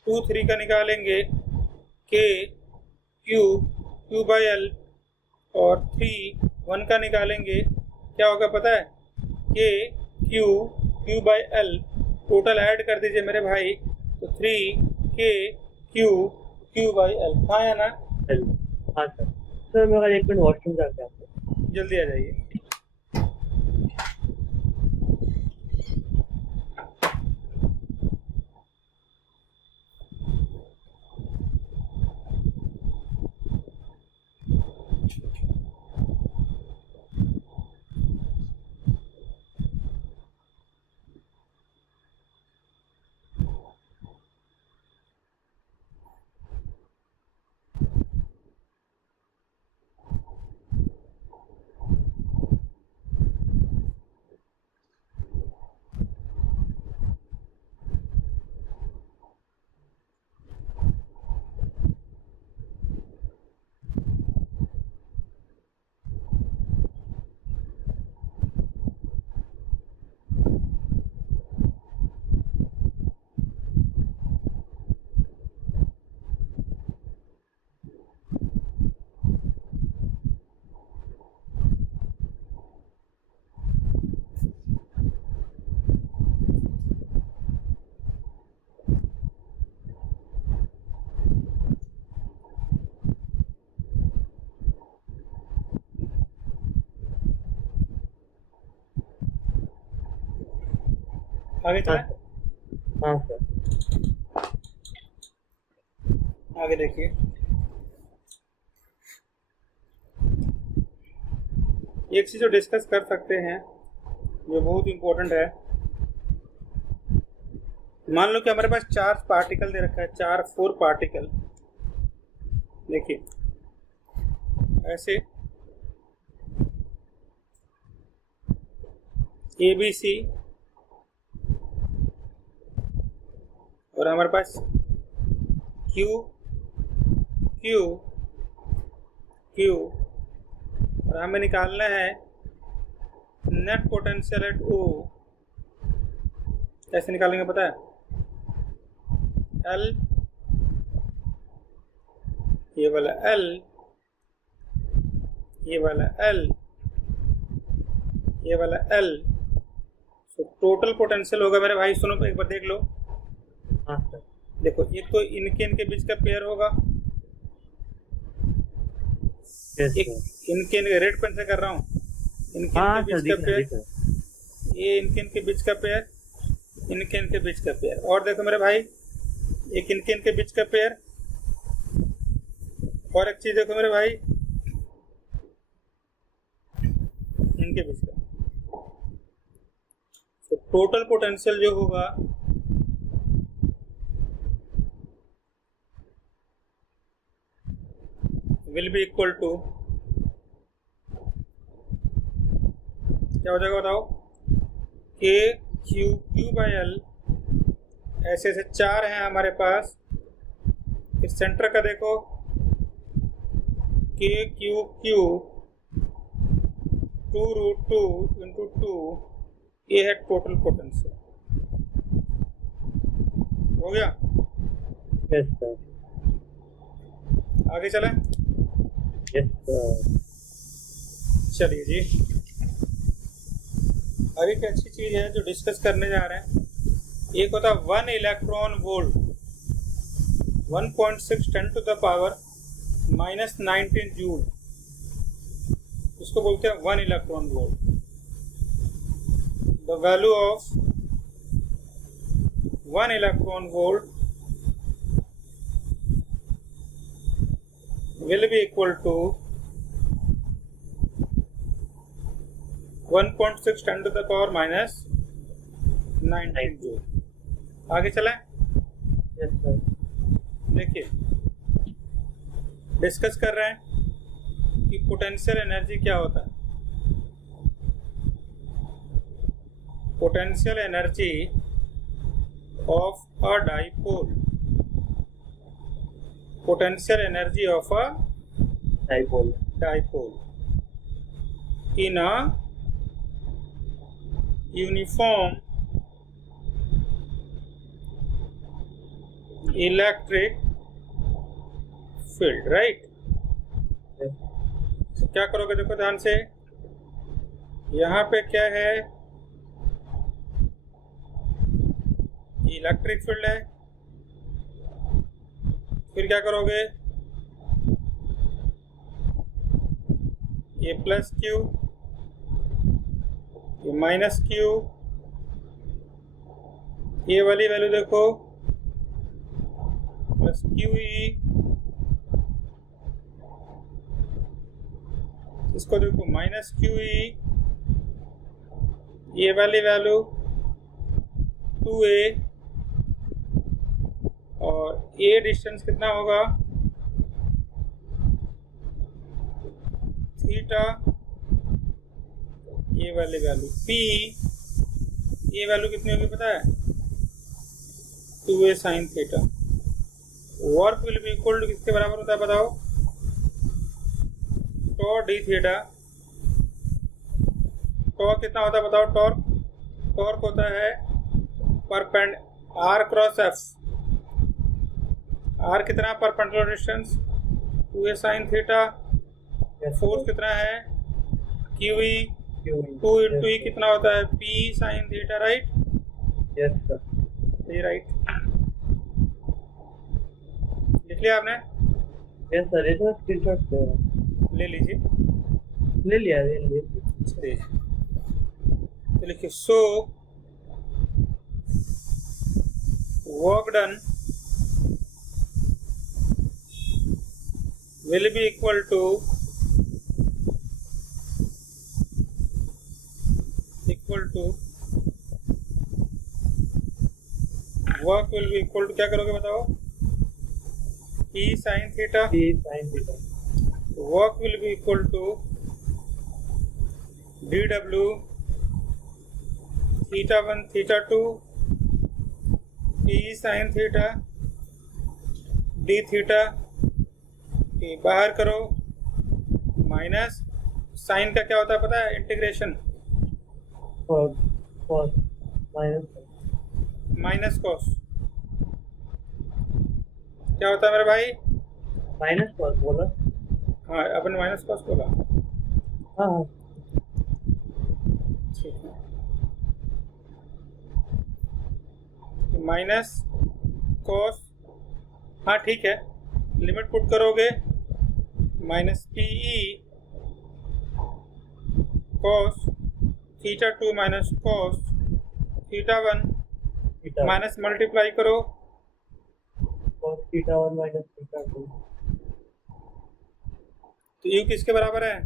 2 3 का निकालेंगे K Q Q by L, और 3 1 का निकालेंगे, क्या होगा पता है, K Q Q by L। Total add कर दीजिए मेरे भाई, तो 3 K Q Q by L। हाँ या ना? हाँ सर। सर मेरा 1 मिनट वॉशरूम जाके आता हूँ। जल्दी आ जाइए। आगे चलें? हाँ सर। आगे देखिए, एक चीज़ जो डिस्कस कर सकते हैं, जो बहुत इम्पोर्टेंट है। मान लो कि हमारे पास 4 पार्टिकल दे रखा है, 4 पार्टिकल। देखिए ऐसे ABC, और हमारे पास Q Q Q, और हमें निकालना है नेट पोटेंशियल एट O। कैसे निकालेंगे पता है? L, ये वाला L, ये वाला L, ये वाला L। तो टोटल पोटेंशियल होगा मेरे भाई, सुनो एक बार देख लो। हाँ सर। देखो, एक तो इनके बीच का पेयर होगा, एक इनके रेड पेन से कर रहा हूँ, इनके बीच का पेयर, ये इनके बीच का पेयर, इनके बीच का पेयर। और देखो मेरे भाई, एक इनके बीच का पेयर, और एक चीज देखो मेरे भाई, इनके बीच का। तो टोटल पोटेंशियल जो होगा विल बी इक्वल टू, क्या हो जाएगा बताओ, K Q Q by L। ऐसे ऐसे 4 हैं हमारे पास। फिर सेंटर का देखो, K Q Q 2√2 इंटू 2, ये है टोटल पोटेंशियल। हो गया? Yes sir. आगे चलें? Yes sir. चलिए जी, आगे की अच्छी चीज़ है जो डिस्कस करने जा रहे हैं। एक होता है 1 electron volt, 1.6 10 to the power -19 joule, इसको बोलते हैं 1 electron volt. The value of 1 electron volt will be equal to 1.6 10 to the power -19 joule. आगे चलें? Yes sir. देखिए डिस्कस कर रहे हैं कि पोटेंशियल एनर्जी क्या होता है। Potential energy of a dipole, potential energy of a dipole in a uniform electric field, right? तो क्या करोगे, देखो ध्यान से, यहाँ पे क्या है, इलेक्ट्रिक फील्ड है। फिर क्या करोगे, ये प्लस क्यू, ये माइनस क्यू, ये वाली वैल्यू देखो प्लस क्यू ई, इसको देखो माइनस क्यू ई, ये वाली वैल्यू 2a, और a डिस्टेंस कितना होगा थीटा, ये वाली वैल्यू p, ये वैल्यू कितनी होगी पता है 2a sine theta. Work will be equal to किसके बराबर होता है बताओ, टॉर्क डी थीटा। टॉर्क कितना होता है बताओ, टॉर्क होता है परपेंड r क्रॉस f, r कितना perpendicular distance 2a sine theta, force कितना है QE, 2 इंटू ई कितना होता है P sine theta, right? Yes sir, ये राइट लिख लिया आपने? यस सर, ये तो स्क्रीनशॉट ले लीजिए, ले लिया। चलिए तो लिखिए, so work done will be equal to work will be equal to, क्या करोगे बताओ, E sine theta, work will be equal to dw theta 1 theta 2 P sine theta d theta, बाहर करो, माइनस साइन का क्या होता है पता है, इंटीग्रेशन माइनस कॉस, क्या होता है मेरे भाई, माइनस कॉस बोला। हाँ अपन माइनस कॉस बोला, हाँ ठीक है, माइनस कॉस, हाँ ठीक है, लिमिट पुट करोगे minus PE cos theta 2 minus cos theta 1 minus multiply करो कॉस थीटा 1 माइनस थीटा 2, तो यू किसके बराबर है,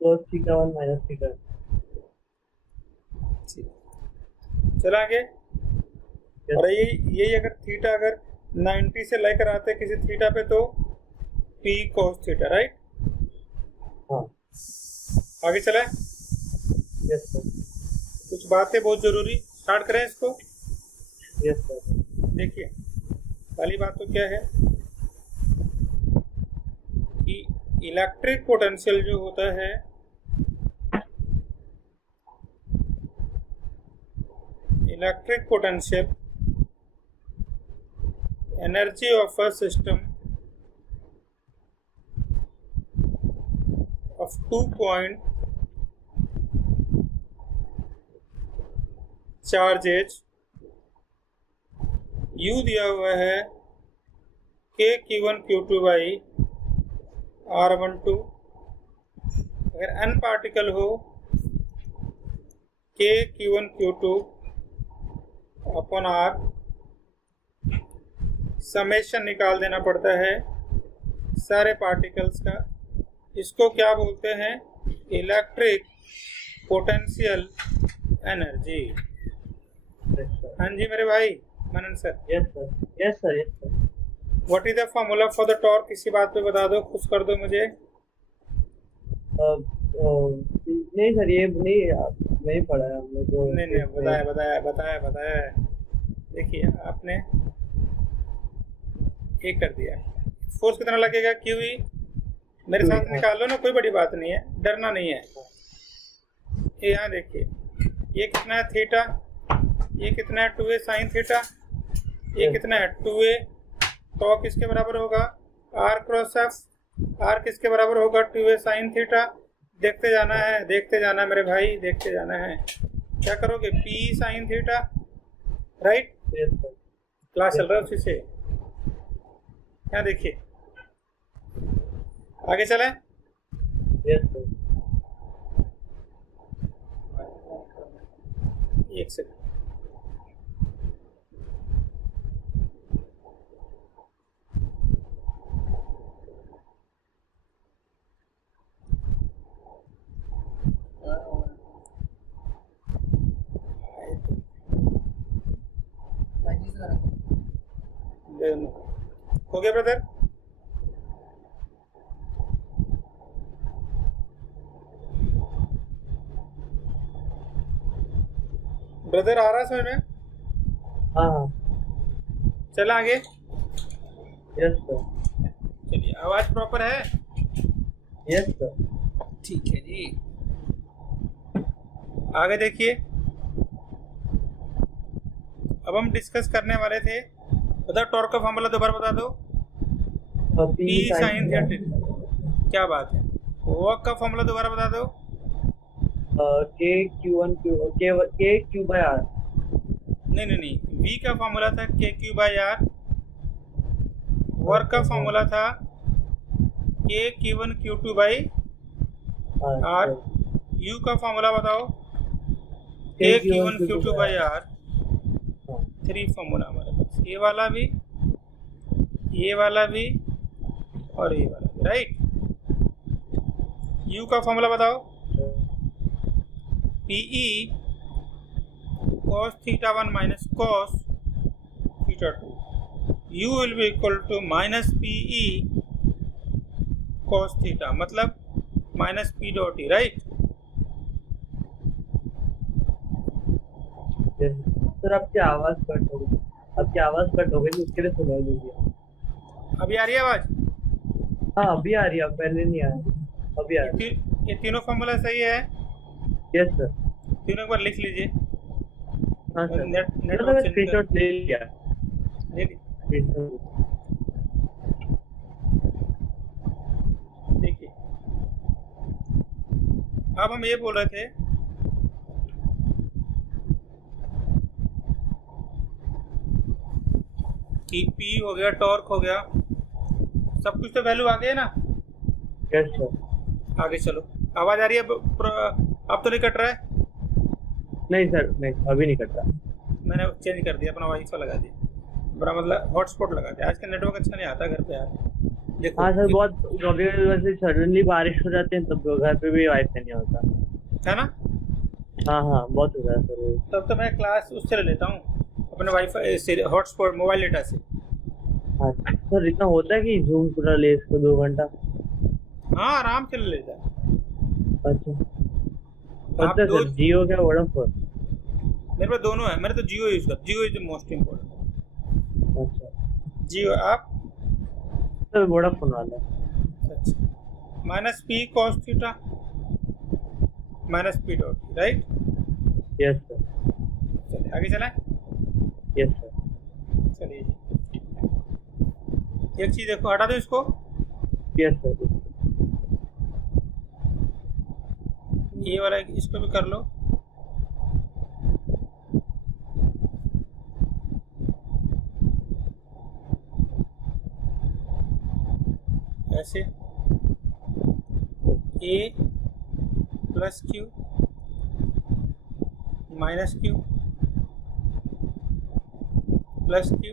कॉस थीटा 1 माइनस थीटा। चला आगे। और यही अगर थीटा अगर 90 से लेकर आते किसी थीटा पे तो P cos थीटा, राइट? हाँ, आगे चला। Yes sir. कुछ बातें बहुत जरूरी, स्टार्ट करें इसको। Yes sir. देखिए पहली बात तो क्या है कि इलेक्ट्रिक पोटेंशियल जो होता है electric potential energy of a system of 2 point charges U दिया हुआ है K Q1 Q2 by R12। अगर N पार्टिकल हो K Q1 Q2 upon R, summation निकाल देना पड़ता है सारे पार्टिकल्स का। इसको क्या बोलते हैं? Electric potential energy. हाँ जी मेरे भाई Manan sir. Yes sir, yes sir, yes sir. What is the formula for the torque? किसी बात पे बता दो, खुश कर दो मुझे। नहीं सर, ये नहीं पढ़ा है हमने तो। नहीं बताया। देखिए आपने ये कर दिया। फोर्स कितना लगेगा? क्यूई मेरे साथ निकाल लो ना, कोई बड़ी बात नहीं है, डरना नहीं है। ये यहाँ देखिए, ये कितना है थीटा, ये कितना है 2a साइन थीटा, ये कितना है 2a। तो किसके बराबर होगा? r cross F. r किसके बराबर होगा? 2a sine theta. देखते जाना है मेरे भाई, देखते जाना है। क्या करोगे? p sine theta, right. Class चल रहा है उसी से। यहाँ देखिए, आगे चले। Yes sir. एक सेकंड, हो गया ब्रदर? ब्रदर आ रहा है समझ में? हाँ। चल आगे। Yes sir. चलिए, आवाज प्रॉपर है? Yes sir. ठीक है जी। आगे देखिए, अब हम डिस्कस करने वाले थे। बताओ टॉर्क का फॉर्मूला दोबारा बता दो। P sine theta. क्या बात है। वर्क का फॉर्मूला दोबारा बता दो। K Q by R. नहीं, V का फॉर्मूला था K Q by R. Work का फॉर्मूला था K Q1 Q2 by R. U का फॉर्मूला बताओ, K Q1 Q2 by are. 3 formula हमारे पास, ये वाला भी, ये वाला भी और ये वाला भी, राइट। U का फॉर्मूला बताओ। PE cos theta 1 minus cos theta 2. U will be equal to minus PE cos theta, मतलब minus P dot E, right? Sir आपकी आवाज कट हो गई, उसके लिए सुना दीजिए। अभी आ रही है आवाज? हाँ अभी आ रही है, पहले नहीं आ रही, अभी आ रही है। ये तीनों फॉर्मूला सही है? Yes sir. तीनों एक बार लिख लीजिए। हाँ सर, नेट मैंने स्क्रीनशॉट ले लिया। देखिए, अब हम ये बोल रहे थे कि P हो गया, टॉर्क हो गया, सब कुछ तो वैल्यू आ गई है ना? Yes sir. आगे चलो। आवाज आ रही है? अब तो नहीं कट रहा है? नहीं सर, नहीं अभी नहीं कट रहा। मैंने चेंज कर दिया, अपना वाईफाई लगा दिया, बड़ा मतलब हॉटस्पॉट लगा दिया। आज का नेटवर्क अच्छा नहीं आता घर पे यार। देखो, हाँ सर, बहुत कभी वैसे सडनली बारिश हो जाती है तब घर पे भी वाईफाई नहीं होता है ना? हाँ बहुत हो रहा है सर। तब तो मैं क्लास उससे ले लेता हूँ, अपने वाईफाई से, हॉटस्पॉट मोबाइल डेटा से। हाँ सर, इतना होता है कि जूम पूरा ले इसको 2 घंटा? हाँ आराम से ले लेता है। अच्छा सर, जियो क्या वोडाफोन? मेरे पास दोनों है, मैंने तो जियो यूज कर, जियो इज द मोस्ट इम्पोर्टेंट। अच्छा जियो। आप? सर वोडाफोन वाला। अच्छा, minus P cos theta minus P dot, right? Yes sir. चलिए आगे चलें। Yes sir. चलिए, एक चीज देखो, हटा दो इसको। Yes sir. ये वाला इसको भी कर लो। ऐसे A plus Q minus Q plus Q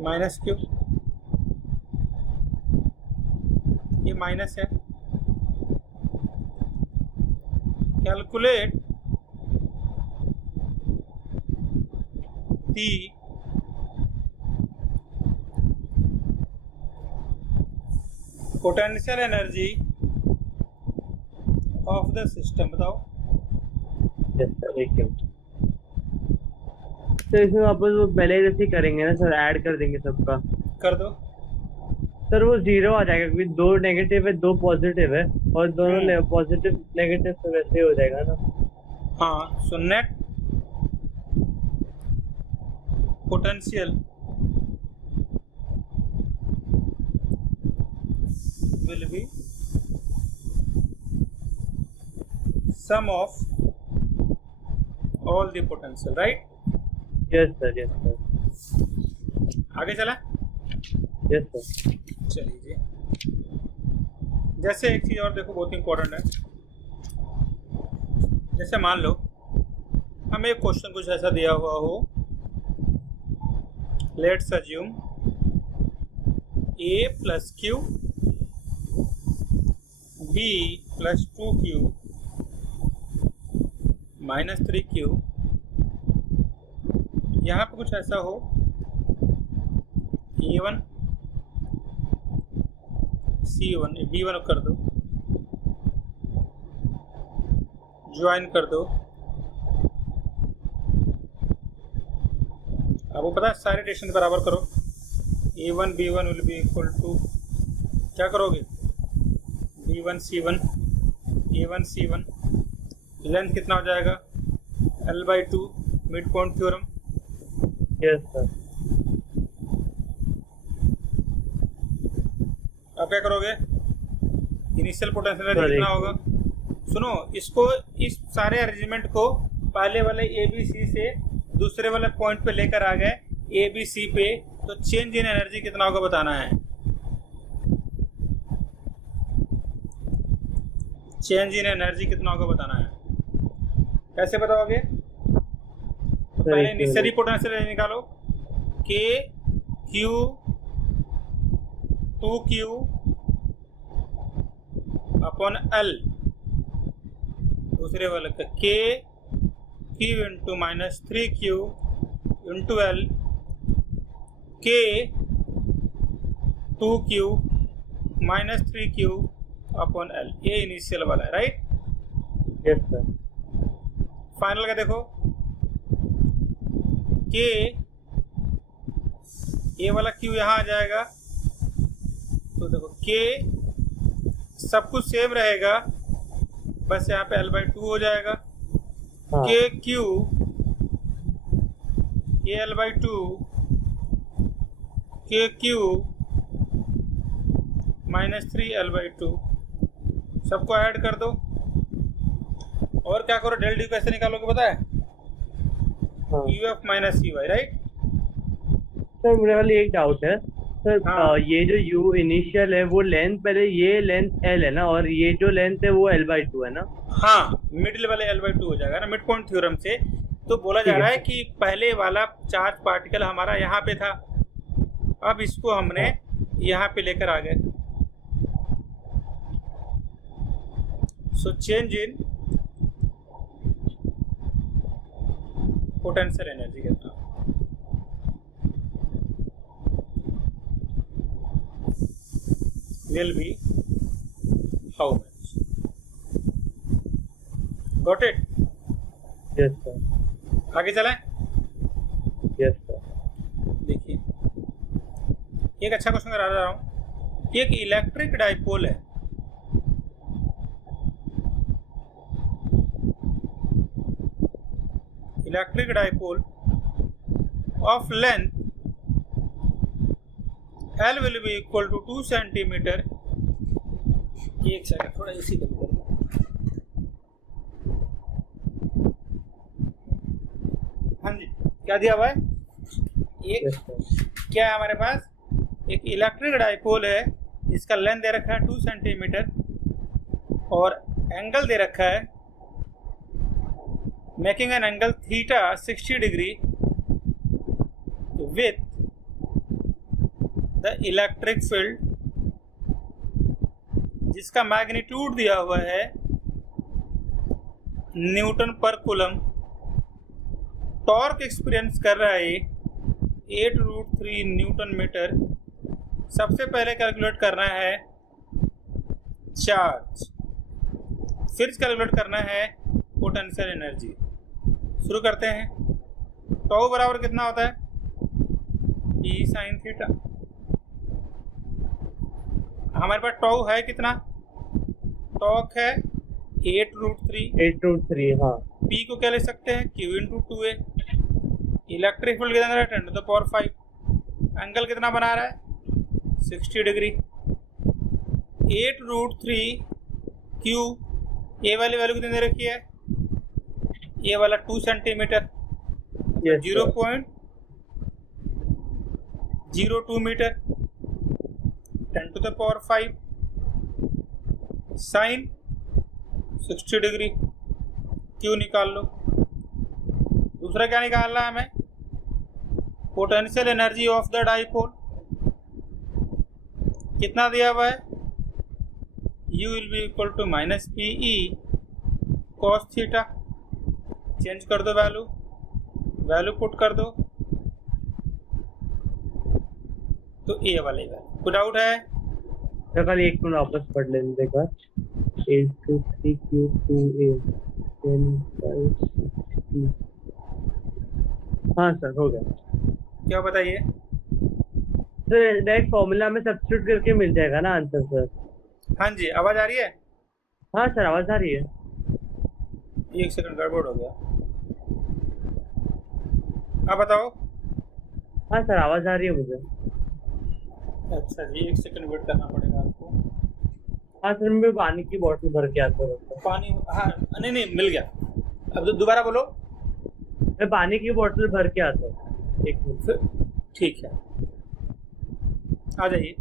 minus Q, ये माइनस है। Calculate the potential energy of the system। बताओ। यस सर, एक मिनट। तो इसमें वापस वो पहले जैसे ही करेंगे ना सर, ऐड कर देंगे सबका। कर दो। सर वो जीरो आ जाएगा क्योंकि दो नेगेटिव है, दो पॉजिटिव है, और दोनों पॉजिटिव नेगेटिव तो वैसे ही हो जाएगा ना। हाँ, सो net potential will be sum of all the potential, right? Yes sir, yes sir, आगे चला। Yes sir. चलिए जी, जैसे एक चीज और देखो बहुत इंपॉर्टेंट है। जैसे मान लो हमें एक क्वेश्चन कुछ ऐसा दिया हुआ हो, let's assume a plus Q b plus 2q minus 3q। यहाँ पे कुछ ऐसा हो, a1 c1 b1 कर दो, ज्वाइन कर दो। आपको पता है सारे डिस्टेंस बराबर करो, a1 b1 will be equal to क्या करोगे, b1 c1 a1 c1, length कितना हो जाएगा l/2 mid point theorem. Yes sir. अब क्या करोगे, इनिशियल पोटेंशियल एनर्जी कितना होगा। सुनो, इसको इस सारे अरेंजमेंट को पहले वाले ए बी सी से दूसरे वाले पॉइंट पे लेकर आ गए ए बी सी पे, तो चेंज इन एनर्जी कितना होगा बताना है। चेंज इन एनर्जी कितना होगा बताना है। कैसे बताओगे, तो पहले इनिशियली पोटेंशियल एनर्जी निकालो, के क्यू 2q अपॉन एल, दूसरे वाले का के Q into minus 3q into L, के 2q minus 3q upon L. ये इनिशियल वाला है, राइट। Yes sir. फाइनल का देखो, के ये वाला q यहाँ आ जाएगा, तो देखो के सब कुछ सेम रहेगा, बस यहाँ पे l/2 हो जाएगा। हाँ। के क्यू ये l/2 के क्यू माइनस 3 l/2, सबको ऐड कर दो और क्या करो, डेल डी कैसे निकालोगे पता है, हाँ। uf minus cy, right. Sir मेरे वाली एक डाउट है सर, हाँ। ये जो u इनिशियल है वो लेंथ, पहले ये लेंथ l है ना, और ये जो लेंथ है वो l/2 है ना। हाँ, मिडिल वाले l/2 हो जाएगा ना मिड पॉइंट थ्योरम से। तो बोला जा रहा है कि पहले वाला चार्ज पार्टिकल हमारा यहाँ पे था, अब इसको हमने यहाँ पे लेकर आ गए। So change in potential energy कितना, will be how much? Got it? Yes sir. आगे चलें। Yes sir. देखिए एक अच्छा क्वेश्चन करा रहा हूँ। एक इलेक्ट्रिक डाइपोल है, electric dipole of length L will be equal to 2 centimetre. एक सेकंड, थोड़ा इसी को कर दो। हाँ जी, क्या दिया हुआ है, एक क्या है हमारे पास, एक इलेक्ट्रिक डाइपोल है, इसका लेंथ दे रखा है 2 सेंटीमीटर और एंगल दे रखा है, making an angle theta 60 degree with the electric field, जिसका मैग्नीट्यूड दिया हुआ है न्यूटन पर कूलम। टॉर्क एक्सपीरियंस कर रहा है 8√3 न्यूटन मीटर। सबसे पहले कैलकुलेट करना है चार्ज, फिर कैलकुलेट करना है पोटेंशियल एनर्जी। शुरू करते हैं। टॉ बराबर कितना होता है? E sin theta. हमारे पास टॉ है कितना? टॉर्क है 8√3। हाँ। P को क्या ले सकते हैं? Q into 2A। Electric field कितना है? 10⁵। एंगल कितना बना रहा है? 60 डिग्री। 8√3 Q, ए वाली वैल्यू कितनी दे रखी है? ये वाला 2 centimetre, 0.02 metre. 10⁵ sine 60 degree. Q निकाल लो। दूसरा क्या निकालना है हमें? Potential energy of the dipole. कितना दिया हुआ है? U will be equal to -PE cos theta. Change कर दो वैल्यू पुट कर दो, तो ए वाले वैल्यू पुट आउट है। तो कल एक मिनट वापस पढ़ लेने का। 823 Q 2A 10 हाँ सर, हो गया। क्या बताइए? सर डायरेक्ट फॉर्मूला में सब्स्टिट्यूट करके मिल जाएगा ना आंसर सर? हाँ जी, आवाज आ रही है? हाँ सर, आवाज आ रही है। एक सेकंड, गड़बड़ हो गया। हाँ बताओ। हाँ सर, आवाज आ रही है मुझे। अच्छा जी, एक सेकंड वेट करना पड़ेगा आपको। हाँ सर, मैं पानी की बोतल भर के आता हूँ। पानी? हाँ, नहीं मिल गया। अब तो दोबारा बोलो। मैं पानी की बोतल भर के आता हूँ, एक मिनट। ठीक है, आ जाइए।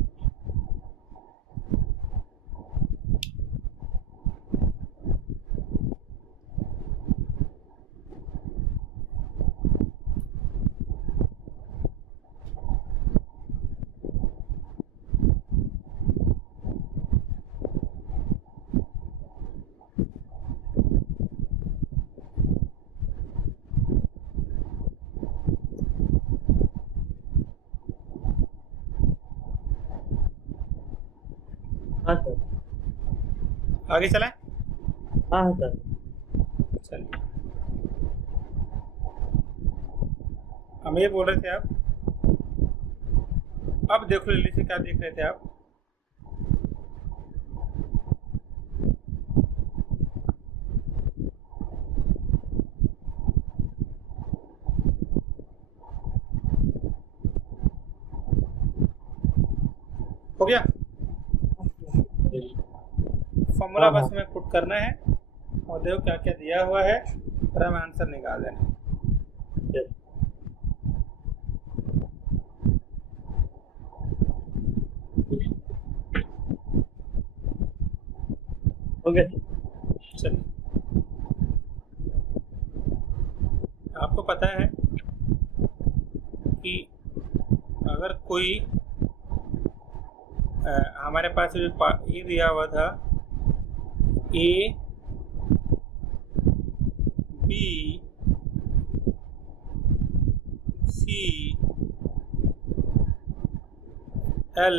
हाँ सर। आगे चलें? हाँ सर। चलिए, हम ये बोल रहे थे आप। अब देखो जल्दी से, क्या देख रहे थे आप? हो गया? फॉर्मूला बस हमें पुट करना है और देखो क्या क्या दिया हुआ है, और हमें आंसर निकाल देना है। ओके। चलिए, आपको पता है कि अगर कोई हमारे पास जो ये दिया हुआ था A B C L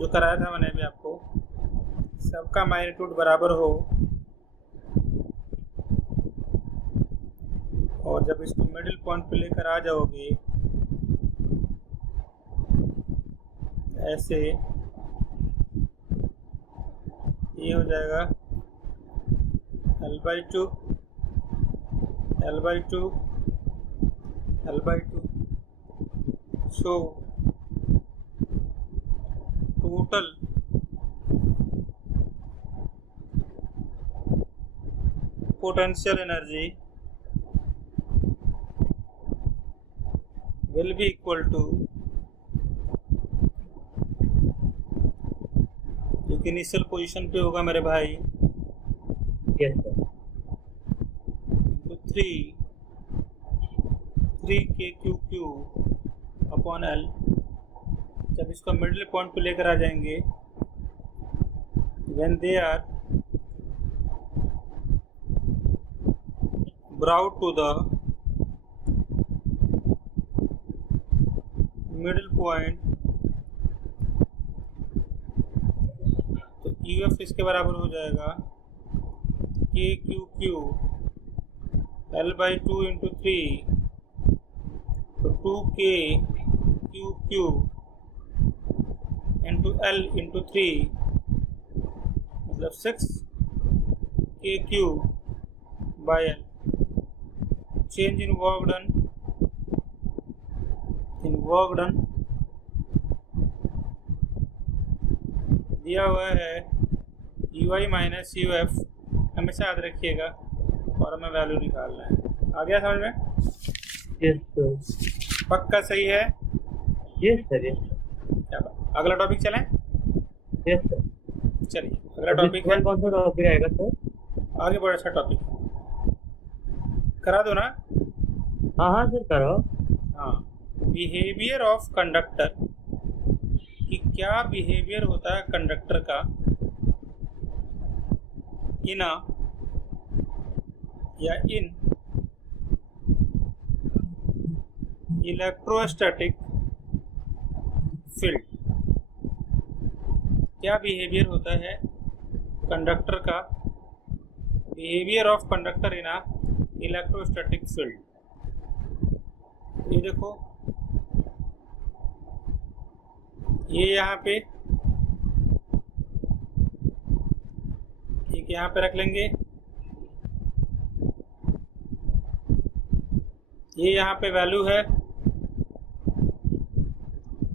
जो कराया था मैंने अभी आपको, सबका मैग्नीट्यूड बराबर हो, और जब इसको मिडिल पॉइंट पे लेकर आ जाओगे ऐसे, ये हो जाएगा L/2 so total potential energy will be equal to, जो कि इनिशियल पोजीशन पे होगा मेरे भाई, yes sir, 3KQQ upon L। जब इसको मिडिल पॉइंट पे लेकर आ जाएंगे, when they are brought to the middle point, तो EF इसके बराबर हो जाएगा k q q L/2 × 3, तो 2k q q × L × 3 मतलब 6kq by L. Change in work done. दिया हुआ है UI माइनस UF, हमेशा याद रखिएगा, और हमें वैल्यू निकालना है। आ गया समझ में? Yes sir. पक्का सही है? Yes sir, yes sir. क्या बात। अगला टॉपिक चलें? Yes sir. चलिए अगला टॉपिक है, कौन सा टॉपिक आएगा सर? आगे बड़ा अच्छा टॉपिक करा दो ना। हाँ हाँ सर, करो। हाँ, बिहेवियर ऑफ कंडक्टर, कि क्या बिहेवियर होता है कंडक्टर का इन इलेक्ट्रोस्टैटिक फील्ड। क्या बिहेवियर होता है कंडक्टर का, behaviour of conductor in electrostatic field. ये देखो, ये यहाँ पे एक यहाँ पे रख लेंगे, ये यहाँ पे वैल्यू है,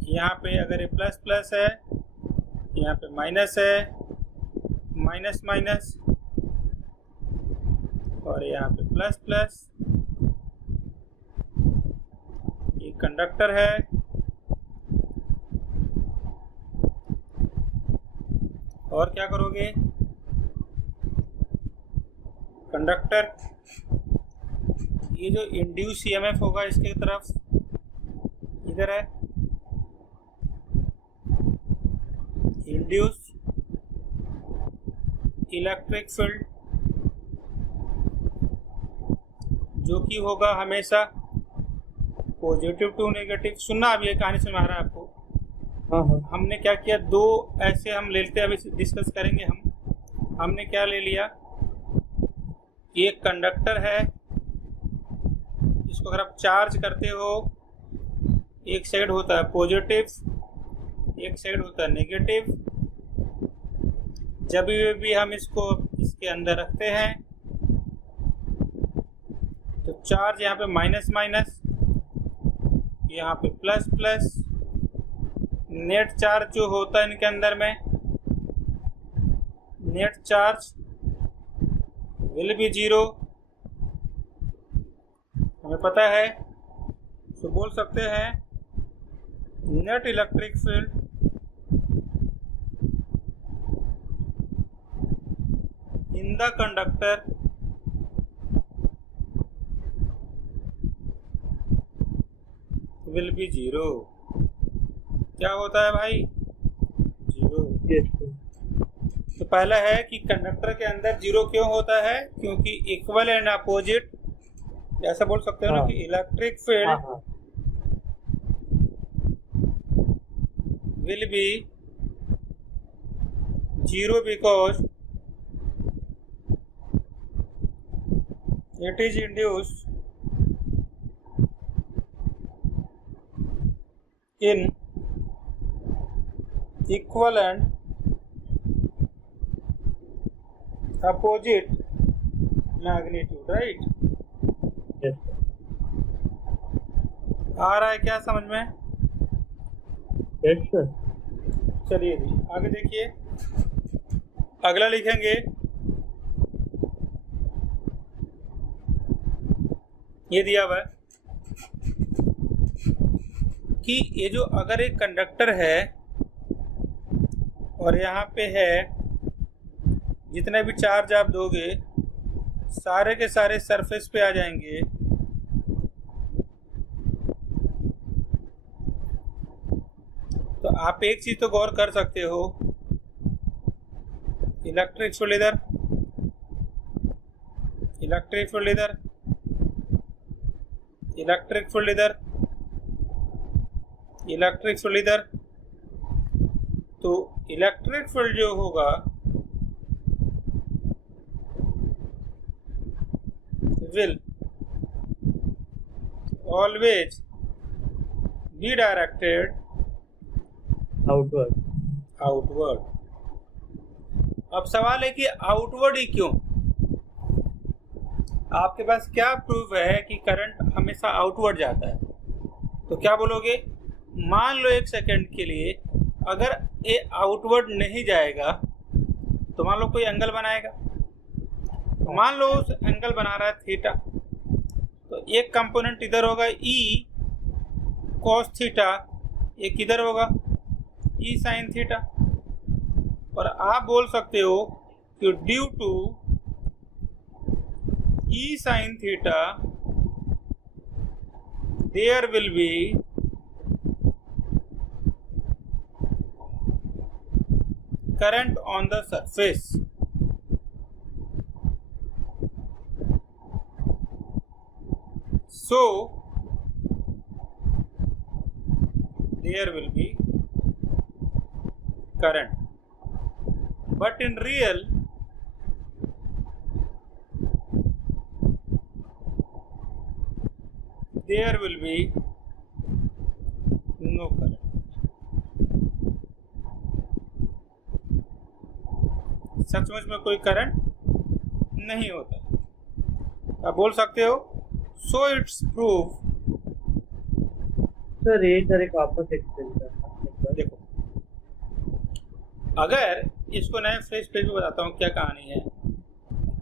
यहाँ पे अगर ये प्लस प्लस है, यहाँ पे माइनस है, माइनस माइनस, और यहाँ पे प्लस प्लस, ये कंडक्टर है। और क्या करोगे, कंडक्टर, ये जो इंड्यूस EMF होगा इसके तरफ, इधर है इंड्यूस इलेक्ट्रिक फील्ड, जो कि होगा हमेशा पॉजिटिव टू नेगेटिव। सुनना, अब ये कहानी सुना रहा है आपको। हाँ हाँ। हमने क्या किया, दो ऐसे हम लेते हैं, अभी डिस्कस करेंगे हम। हमने क्या ले लिया, ये कंडक्टर है, इसको अगर आप चार्ज करते हो, एक साइड होता है पॉजिटिव, एक साइड होता है नेगेटिव। जब भी हम इसको इसके अंदर रखते हैं तो चार्ज यहाँ पे माइनस माइनस, यहाँ पे प्लस प्लस, नेट चार्ज जो होता है इनके अंदर में, नेट चार्ज विल बी 0। हमें पता है, तो बोल सकते हैं net electric field in the conductor will be 0। क्या होता है भाई, 0। तो पहला है कि कंडक्टर के अंदर 0 क्यों होता है, क्योंकि इक्वल एंड अपोजिट, ऐसा बोल सकते हो ना, कि electric field will be 0 because it is induced in equal and opposite magnitude, right? Yes. आ रहा है क्या समझ में? Yes sir. चलिए जी आगे देखिए, अगला लिखेंगे, ये दिया हुआ है कि ये जो अगर एक कंडक्टर है और यहाँ पे है, जितने भी चार्ज आप दोगे सारे के सारे सरफेस पे आ जाएंगे। तो आप एक चीज तो गौर कर सकते हो, इलेक्ट्रिक फील्ड इधर, इलेक्ट्रिक फील्ड इधर, इलेक्ट्रिक फील्ड इधर, इलेक्ट्रिक फील्ड इधर, तो इलेक्ट्रिक फील्ड जो होगा will always be directed outward. Outward. अब सवाल है कि आउटवर्ड ही क्यों? आपके पास क्या प्रूफ है कि करंट हमेशा आउटवर्ड जाता है? तो क्या बोलोगे? मान लो एक सेकंड के लिए अगर ये आउटवर्ड नहीं जाएगा तो मान लो कोई एंगल बनाएगा, मान लो उस एंगल बना रहा है थीटा, तो एक कंपोनेंट इधर होगा ई कॉस थीटा, एक इधर होगा ई साइन थीटा। और आप बोल सकते हो कि due to E sine theta there will be current on the surface. So there will be current, but in real there will be no current. सचमुच में कोई करंट नहीं होता। आप बोल सकते हो so it's proof। सर ये सर एक वापस एक्सप्लेन करना। देखो, अगर इसको नए फ्रेश पेज पे बताता हूँ क्या कहानी है।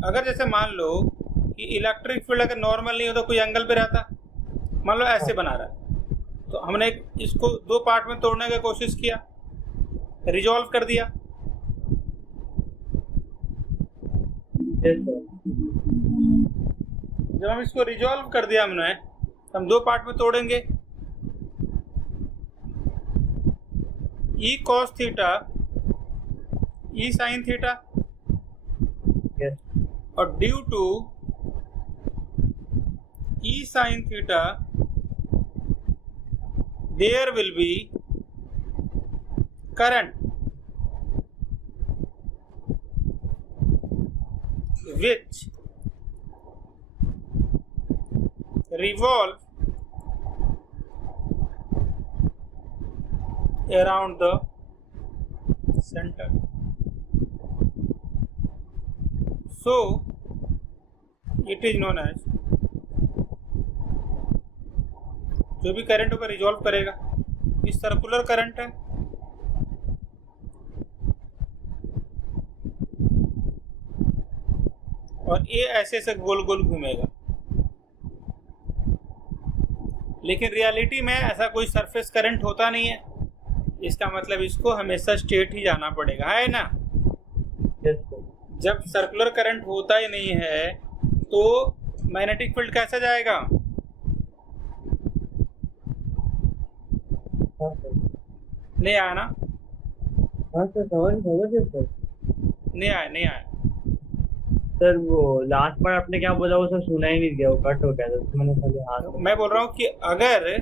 अगर जैसे मान लो कि इलेक्ट्रिक फील्ड अगर नॉर्मल नहीं होता, कोई एंगल पे रहता, मान लो ऐसे बना रहा है, तो हमने इसको दो पार्ट में तोड़ने की कोशिश किया, रिजॉल्व कर दिया। जब हम इसको रिजॉल्व कर दिया हमने, हम दो पार्ट में तोड़ेंगे, E cos theta E sine theta, और due to E sine theta there will be current which revolve around the center. So it is known as, जो भी करंट होगा रिजॉल्व करेगा, इस सर्कुलर करंट है, और ये ऐसे ऐसे गोल गोल घूमेगा। लेकिन रियलिटी में ऐसा कोई सरफेस करंट होता नहीं है, इसका मतलब इसको हमेशा स्ट्रेट ही जाना पड़ेगा, है ना? जब सर्कुलर करंट होता ही नहीं है तो मैग्नेटिक फील्ड कैसे जाएगा? नहीं आया ना? हाँ सर, समझ सर। नहीं आया सर वो लास्ट बार आपने क्या बोला वो सर सुना ही नहीं गया, वो कट हो गया था, तो मैंने समझा। हाँ मैं बोल रहा हूँ कि अगर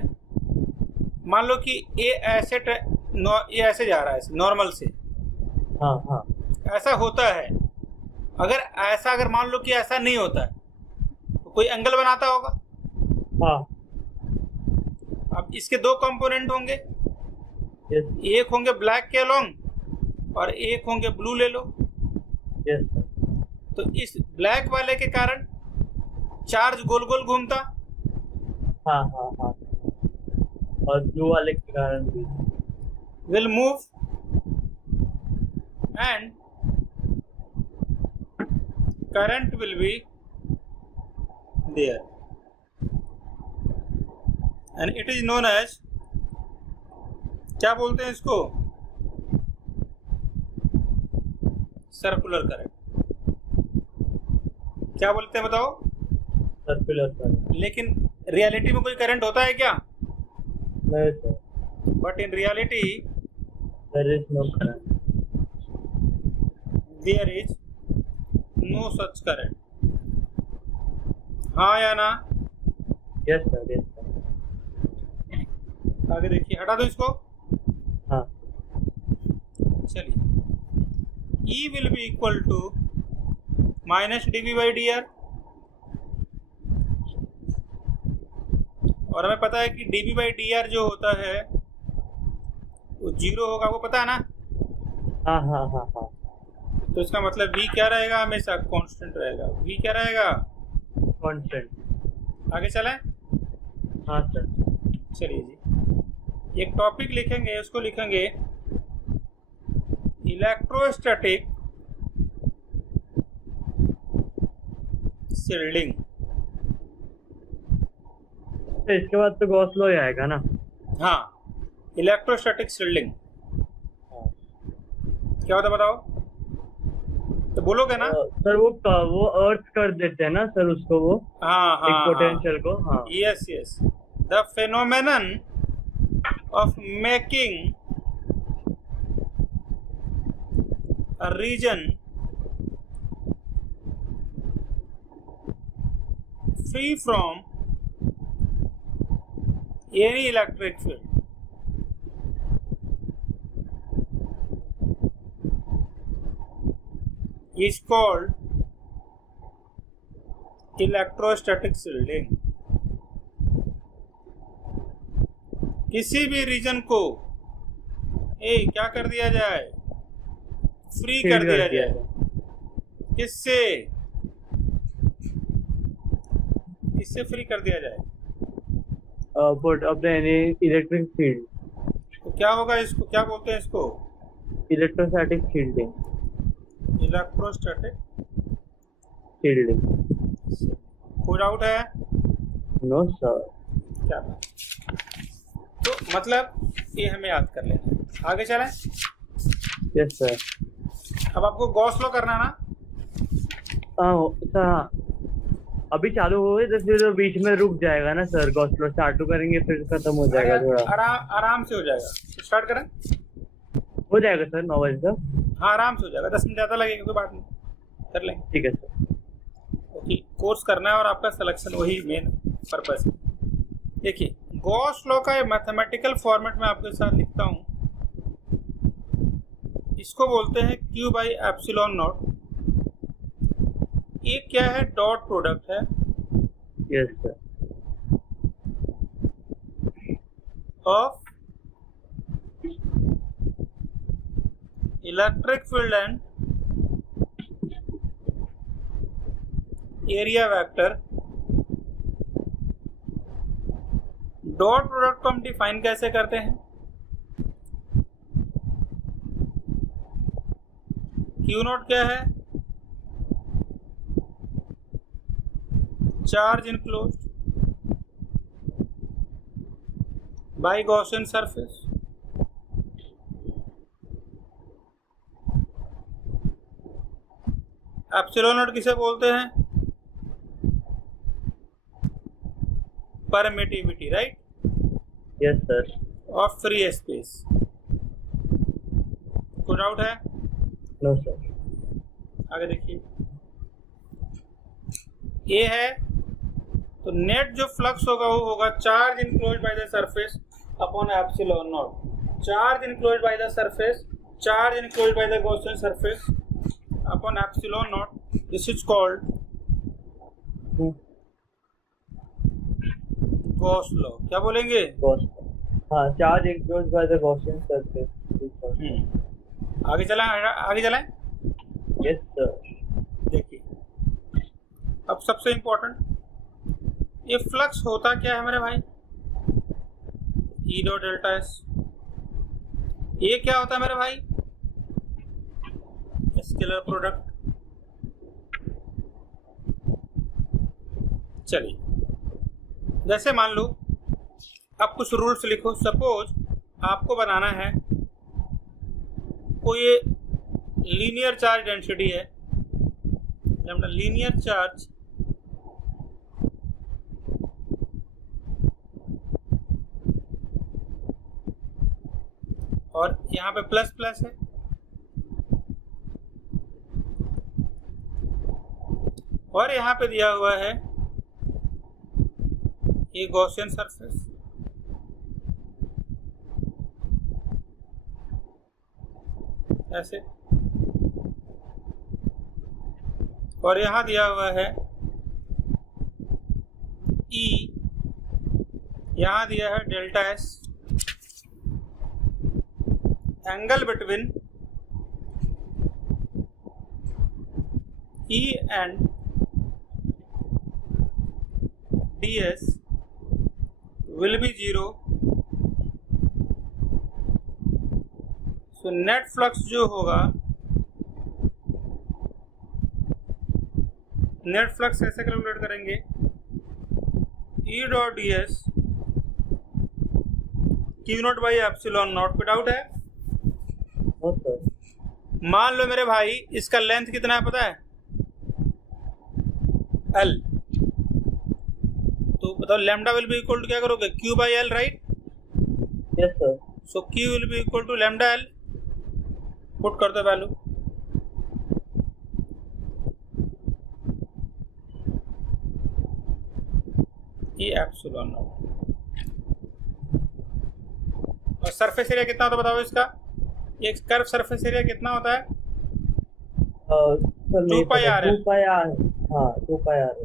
मान लो कि ये ऐसे जा रहा है नॉर्मल से, हाँ ऐसा होता है। अगर मान लो कि ऐसा नहीं होता है तो कोई एंगल बनाता होगा। हाँ। अब इसके दो कंपोनेंट होंगे, एक होंगे ब्लैक के अलोंग और एक होंगे ब्लू ले लो। यस। तो इस ब्लैक वाले के कारण चार्ज गोल गोल घूमता, हाँ, और ब्लू वाले के कारण भी will move and current will be there, and it is known as, क्या बोलते हैं इसको? Circular current. क्या बोलते हैं बताओ? Circular current. लेकिन रियलिटी में कोई करंट होता है क्या? नहीं sir. But in reality there is no current. there is no such current। हाँ या ना? Yes sir, yes sir. आगे देखिए, हटा दो इसको। हाँ चलिए, E will be equal to minus dv by D R, और हमें पता है कि dv बाई डी आर जो होता है वो 0 होगा, वो पता है ना। हाँ हाँ हाँ हाँ। तो इसका मतलब v क्या रहेगा, हमेशा कांस्टेंट रहेगा। v क्या रहेगा, कांस्टेंट। आगे चलें। हाँ सर। चलिए जी, एक टॉपिक लिखेंगे, उसको लिखेंगे इलेक्ट्रोस्टैटिक शील्डिंग। तो इसके बाद तो गॉस लॉ ही आएगा ना। हाँ, इलेक्ट्रोस्टैटिक शील्डिंग हाँ। क्या होता है बताओ, तो बोलोगे ना। सर वो अर्थ कर देते हैं ना सर उसको, वो हाँ एक हाँ पोटेंशियल को। हाँ yes yes, the phenomenon of making a region free from any electric field is called electrostatic shielding। किसी भी रीजन को क्या कर दिया जाए, फ्री कर दिया जाए। किससे, किससे फ्री कर दिया जाए, बट अपने इलेक्ट्रिक फील्ड, तो क्या होगा, इसको क्या बोलते हैं, इसको इलेक्ट्रोस्टैटिक शील्डिंग। Electrostatic shielding. कोई डाउट है? No sir. क्या बात, तो मतलब ये हमें याद कर लेना है। आगे चलें। Yes sir. अब आपको गॉस लॉ करना है ना। हाँ, अभी चालू हो गए तो फिर बीच में रुक जाएगा ना सर, गॉस लॉ चालू करेंगे फिर खत्म हो जाएगा थोड़ा। आराम से हो जाएगा, स्टार्ट करें। हो जाएगा सर 9 बजे तक। हाँ आराम से हो जाएगा, 10 मिनट ज़्यादा लगेगा, कोई बात नहीं, कर लेंगे। ठीक है सर। ओके, कोर्स करना है और आपका सिलेक्शन वही मेन पर्पस है। देखिए, गॉस लॉ का मैथमेटिकल फॉर्मेट में आपके साथ लिखता हूँ। इसको बोलते हैं Q बाई एप्सिलॉन नॉट। ये क्या है, डॉट प्रोडक्ट है। Yes sir. Of electric field and area vector. Dot product को हम डिफाइन कैसे करते हैं, Q नॉट क्या है, charge enclosed by Gaussian surface. Epsilon nought किसे बोलते हैं, permittivity, right. Yes sir. Of free space. कोई डाउट है? No sir. आगे देखिए, ये है तो नेट जो फ्लक्स होगा वो होगा charge enclose by the surface upon epsilon not. Charge enclose by the surface, charge enclose by the Gaussian surface upon epsilon not. This is called Gauss law. क्या बोलेंगे? गॉस। हाँ, charge enclose by the Gaussian surface. आगे चलाएं, आगे चलाएं। Yes sir. देखिए, अब सबसे इम्पोर्टेंट, ये फ्लक्स होता क्या है मेरे भाई, ई डॉट डेल्टा एस। ये क्या होता है मेरे भाई, स्केलर प्रोडक्ट। चलिए, जैसे मान लो आप कुछ रूल्स लिखो। सपोज आपको बनाना है कोई लीनियर चार्ज डेंसिटी है, लीनियर चार्ज और यहाँ पे प्लस प्लस है, और यहाँ पे दिया हुआ है ये गॉसियन सरफेस, ऐसे, और यहां दिया हुआ है E, यहां दिया है delta S, angle between E and ds will be 0. So net flux जो होगा, नेट फ्लक्स कैसे कैलकुलेट करेंगे? E dot D S Q not by epsilon not. पे डाउट है? मान लो मेरे भाई इसका लेंथ कितना है पता है? L, तो बताओ lambda will be equal to क्या करोगे? Q by L, right? Yes sir. So Q will be equal to lambda L, put कर दो वैल्यू। ये एप्सिलॉन नॉट। और सरफेस एरिया कितना होता है बताओ इसका? एक कर्व सरफेस एरिया कितना होता है? 2 pi R L. 2 pi R, हाँ 2 पाई आर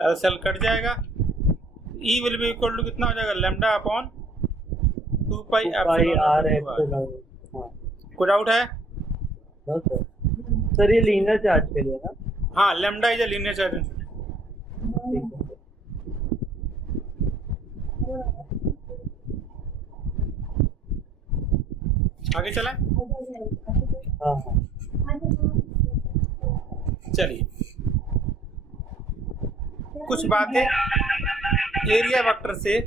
एल से एल कट जाएगा। E will be equal to कितना हो जाएगा? Lambda upon 2 pi R. कोई डाउट है? सर ये लीनियर चार्ज के लिए ना? हाँ, lambda is a linear charge. आगे चला? हाँ। चलिए कुछ बातें एरिया वेक्टर से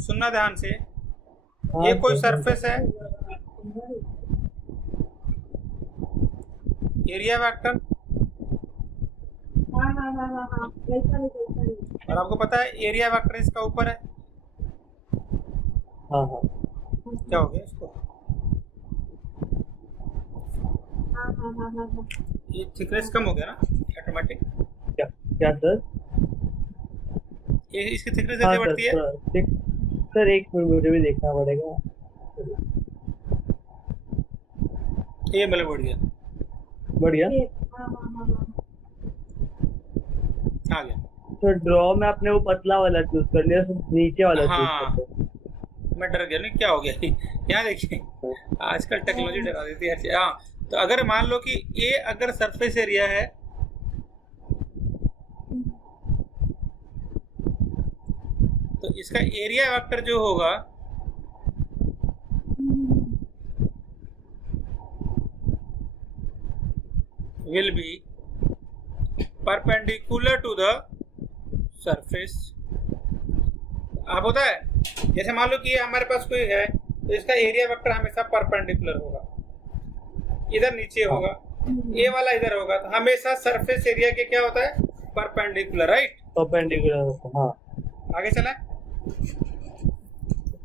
सुनना ध्यान से। ये कोई सरफेस है, एरिया वेक्टर, और आपको पता है एरिया वेक्टर इसका ऊपर है। हाँ हाँ। क्या हो गया इसको? ये थिकनेस कम हो गया ना ऑटोमेटिक? क्या सर? ये इसकी थिकनेस कैसे बढ़ती है? सर एक मिनट मुझे भी देखना पड़ेगा। ये मतलब बढ़ गया, आ गया। तो ड्रॉ में आपने वो पतला वाला चूज कर लिया, नीचे वाला चूज कर लिया। मैं डर गया, नहीं क्या हो गया? यहाँ देखिए आजकल टेक्नोलॉजी डरा देती है। हाँ, तो अगर मान लो कि ये अगर सरफेस एरिया है, तो इसका एरिया वेक्टर जो होगा will be perpendicular to the surface. आप होता है जैसे मान लो कि ये हमारे पास कोई है, तो इसका एरिया वेक्टर हमेशा परपेंडिकुलर होगा, इधर नीचे होगा, ये वाला इधर होगा, तो हमेशा सरफेस एरिया के क्या होता है? Perpendicular, right? परपेंडिकुलर होता है, हाँ। आगे चला?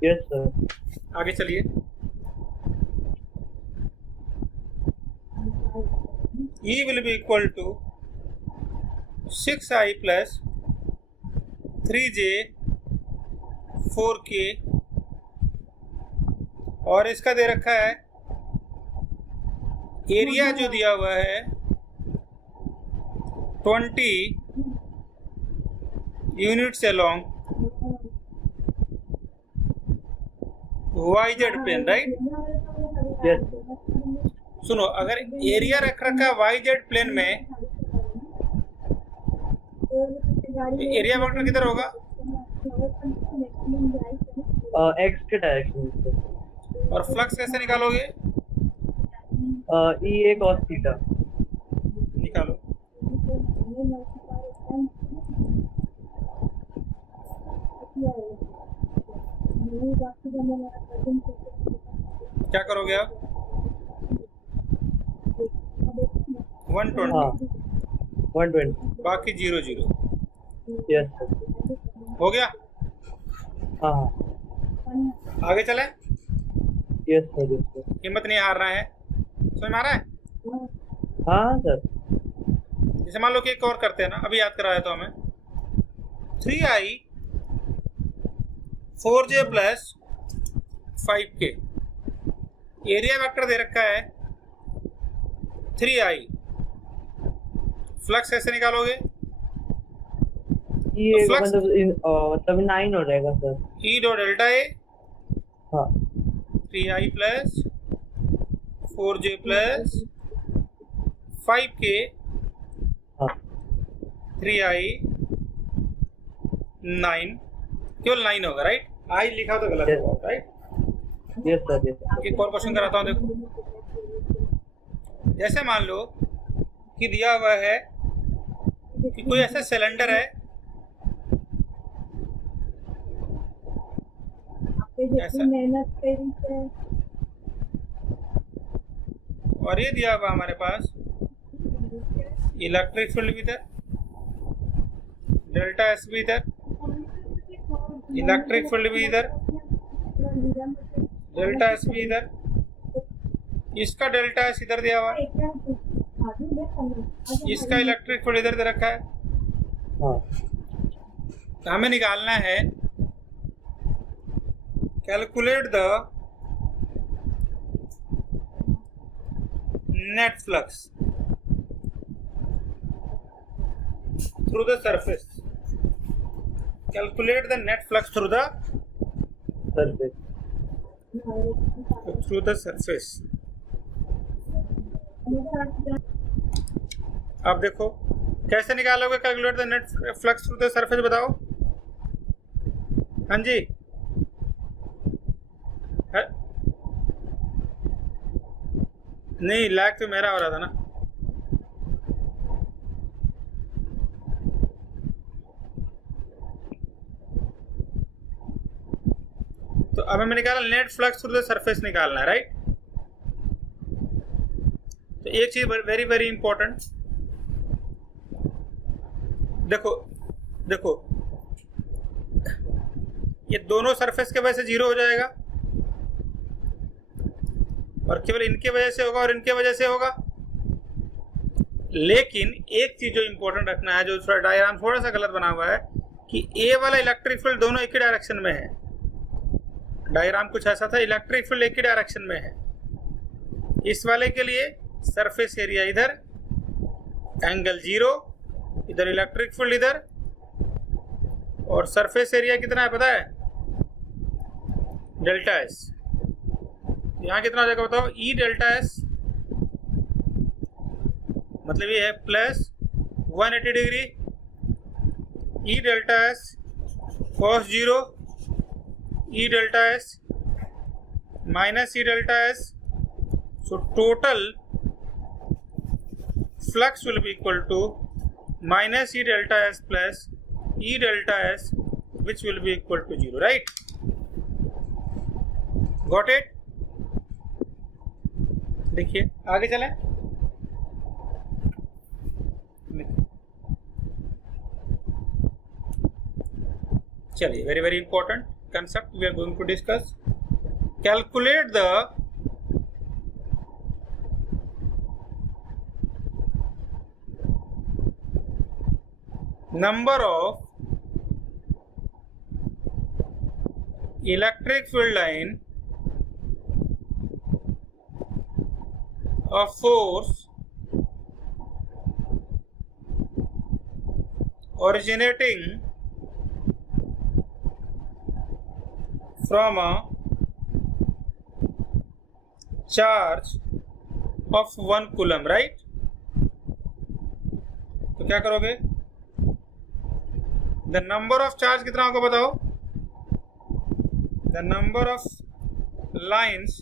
Yes sir. आगे चलिए। E will be equal to 6i plus 3j 4k, और इसका दे रखा है एरिया जो दिया हुआ है 20 units along YZ plane, right? Yes. सुनो, अगर एरिया रख रखा YZ प्लेन में, तो एरिया वेक्टर किधर होगा? एक्स के डायरेक्शन में। और फ्लक्स कैसे निकालोगे? ई ए कॉस थीटा निकालो। क्या करोगे आप? 120, हाँ 120, बाकी 0 0। यस हो गया? हाँ हाँ। आगे चले? Yes sir, yes sir. हिम्मत नहीं हारना है, समझ में आ रहा है? हाँ सर। जैसे मान लो कि एक और करते हैं ना, अभी याद कराया तो हमें 3i 4j plus 5k। Area vector दे रखा है 3i। फ्लक्स कैसे निकालोगे? ये तो मतलब 9 हो जाएगा sir. E dot delta A, हाँ 3i plus 4j plus 5k, हाँ 3i 9, केवल 9 होगा, राइट? आई लिखा तो गलत Yes. होगा, राइट? Yes sir yes. एक और क्वेश्चन कराता हूँ, देखो। जैसे मान लो कि दिया हुआ है कि कोई ऐसा सिलेंडर है, ऐसा, और ये दिया हुआ हमारे पास इलेक्ट्रिक फील्ड भी इधर, डेल्टा एस भी इधर, इलेक्ट्रिक फील्ड भी इधर, डेल्टा एस भी इधर, इसका डेल्टा एस इधर दिया हुआ है, इसका इलेक्ट्रिक फील्ड इधर दे रखा है। हाँ तो हमें निकालना है calculate the net flux through the surface. Calculate the net flux through the surface. अब देखो कैसे निकालोगे calculate the net flux through the surface, बताओ। हाँ जी, नहीं लैग तो मेरा हो रहा था ना। तो अब हमें निकाला net flux through the surface निकालना है, राइट? तो एक चीज वेरी वेरी इंपॉर्टेंट, देखो देखो, ये दोनों सरफेस के वजह से 0 हो जाएगा और केवल इनके वजह से होगा और इनके वजह से होगा। लेकिन एक चीज जो इंपॉर्टेंट रखना है, जो डायग्राम थोड़ा सा गलत बना हुआ है, कि ए वाला इलेक्ट्रिक फील्ड दोनों एक ही डायरेक्शन में है। डायग्राम कुछ ऐसा था, इलेक्ट्रिक फील्ड एक ही डायरेक्शन में है। इस वाले के लिए सरफेस एरिया इधर, एंगल 0, इधर इलेक्ट्रिक फील्ड इधर, और सरफेस एरिया कितना है पता है? Delta S. यहाँ कितना हो जाएगा बताओ? ई डेल्टा एस, मतलब ये है plus 180 degree, E delta S cos 0, E delta S minus E delta S. So total flux will be equal to minus E delta S plus E delta S, which will be equal to 0, right? Got it? देखिए आगे चलें। चलिए, very very important concept we are going to discuss. Calculate the number of electric field line of force originating from a charge of 1 coulomb, right? तो क्या करोगे? The number of charge कितना होगा बताओ? द नंबर ऑफ लाइंस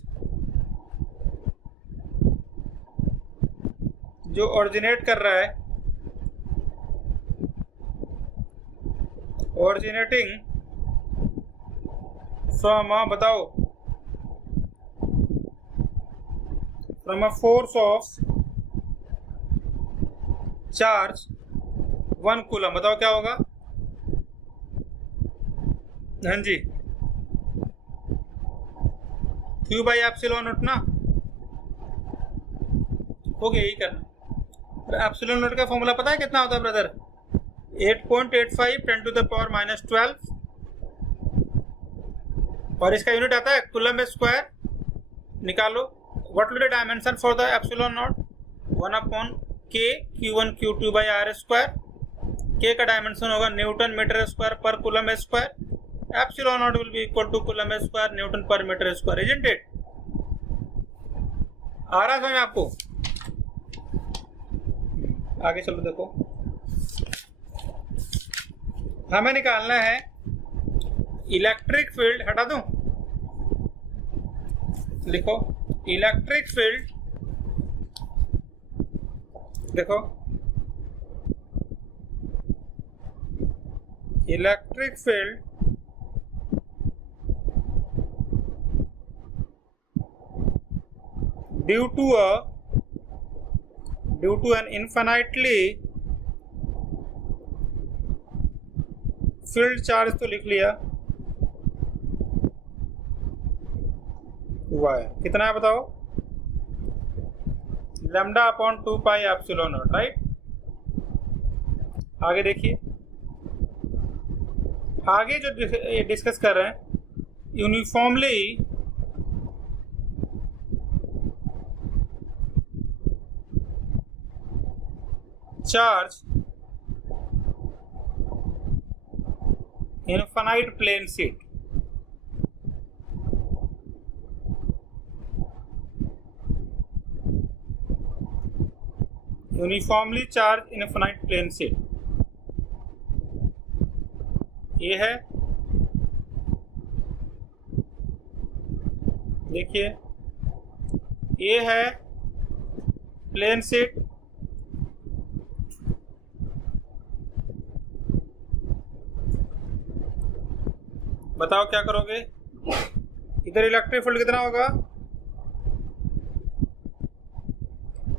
जो originate कर रहा है, ओरिजिनेटिंग फ्रॉम अ, बताओ, from a force of charge 1 coulomb, बताओ क्या होगा? हाँ जी, क्यू बाई एप्सिलॉन नॉट ना, हो गया, यही करना। एप्सिलॉन नॉट का फॉर्मूला पता है कितना होता है brother? 8.85 10 to the power minus 12 और इसका यूनिट आता है कूलम स्क्वायर। निकालो what will the dimension for the epsilon naught 1/k q1 q2 by r square. k का डायमेंशन होगा newton metre square per coulomb square. Epsilon naught will be equal to coulomb square newton per metre square. Isn't it? आ रहा समझ आपको? आगे चलो, देखो हमें निकालना है इलेक्ट्रिक फील्ड। हटा दूं, लिखो इलेक्ट्रिक फील्ड। देखो electric field due to an infinitely field charge तो लिख लिया हुआ है, कितना है बताओ? Lambda upon 2 pi epsilon nought, right. आगे देखिए, आगे जो डिस्कस कर रहे हैं, uniformly charge infinite plane sheet. Uniformly charge infinite plane sheet ये है। देखिए ये है प्लेन शीट, बताओ क्या करोगे? इधर इलेक्ट्रिक फील्ड कितना होगा?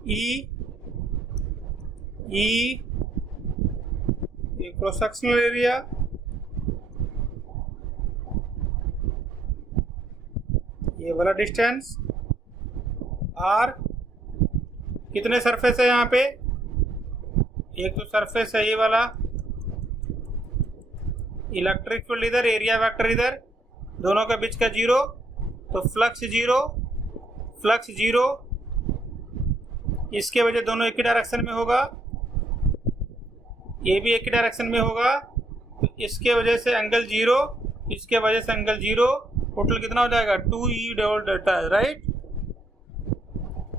ई क्रॉस सेक्शनल एरिया ये वाला डिस्टेंस आर। कितने सरफेस है यहाँ पे? एक तो सरफेस है ये वाला, इलेक्ट्रिक फील्ड इधर, एरिया वेक्टर इधर, दोनों के बीच का जीरो, तो फ्लक्स जीरो, इसके वजह दोनों एक ही डायरेक्शन में होगा, ये भी एक ही डायरेक्शन में होगा, तो इसके वजह से एंगल जीरो, इसके वजह से एंगल जीरो, टोटल कितना हो जाएगा? 2e double delta, right.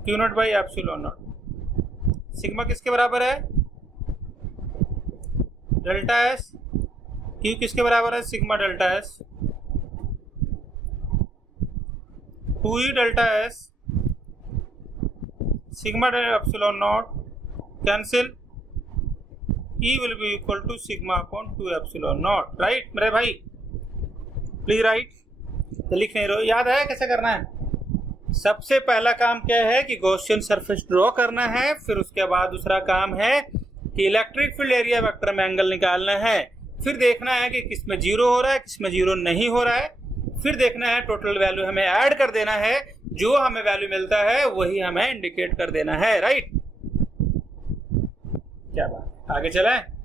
Q not by epsilon nought. Sigma किसके बराबर है? Delta S. क्यू किसके बराबर है? Sigma delta S. 2e delta S sigma epsilon nought cancel, E will be equal to sigma upon 2 epsilon nought, right मेरे भाई? Please right. तो लिख नहीं रहो, याद है कैसे करना है? सबसे पहला काम क्या है कि गॉसियन सरफेस ड्रॉ करना है, फिर उसके बाद दूसरा काम है कि इलेक्ट्रिक फील्ड एरिया वेक्टर में एंगल निकालना है, फिर देखना है कि किस में जीरो हो रहा है, किस में जीरो नहीं हो रहा है, फिर देखना है टोटल वैल्यू हमें ऐड कर देना है, जो हमें वैल्यू मिलता है वही हमें इंडिकेट कर देना है, राइट। क्या बात, आगे चलें।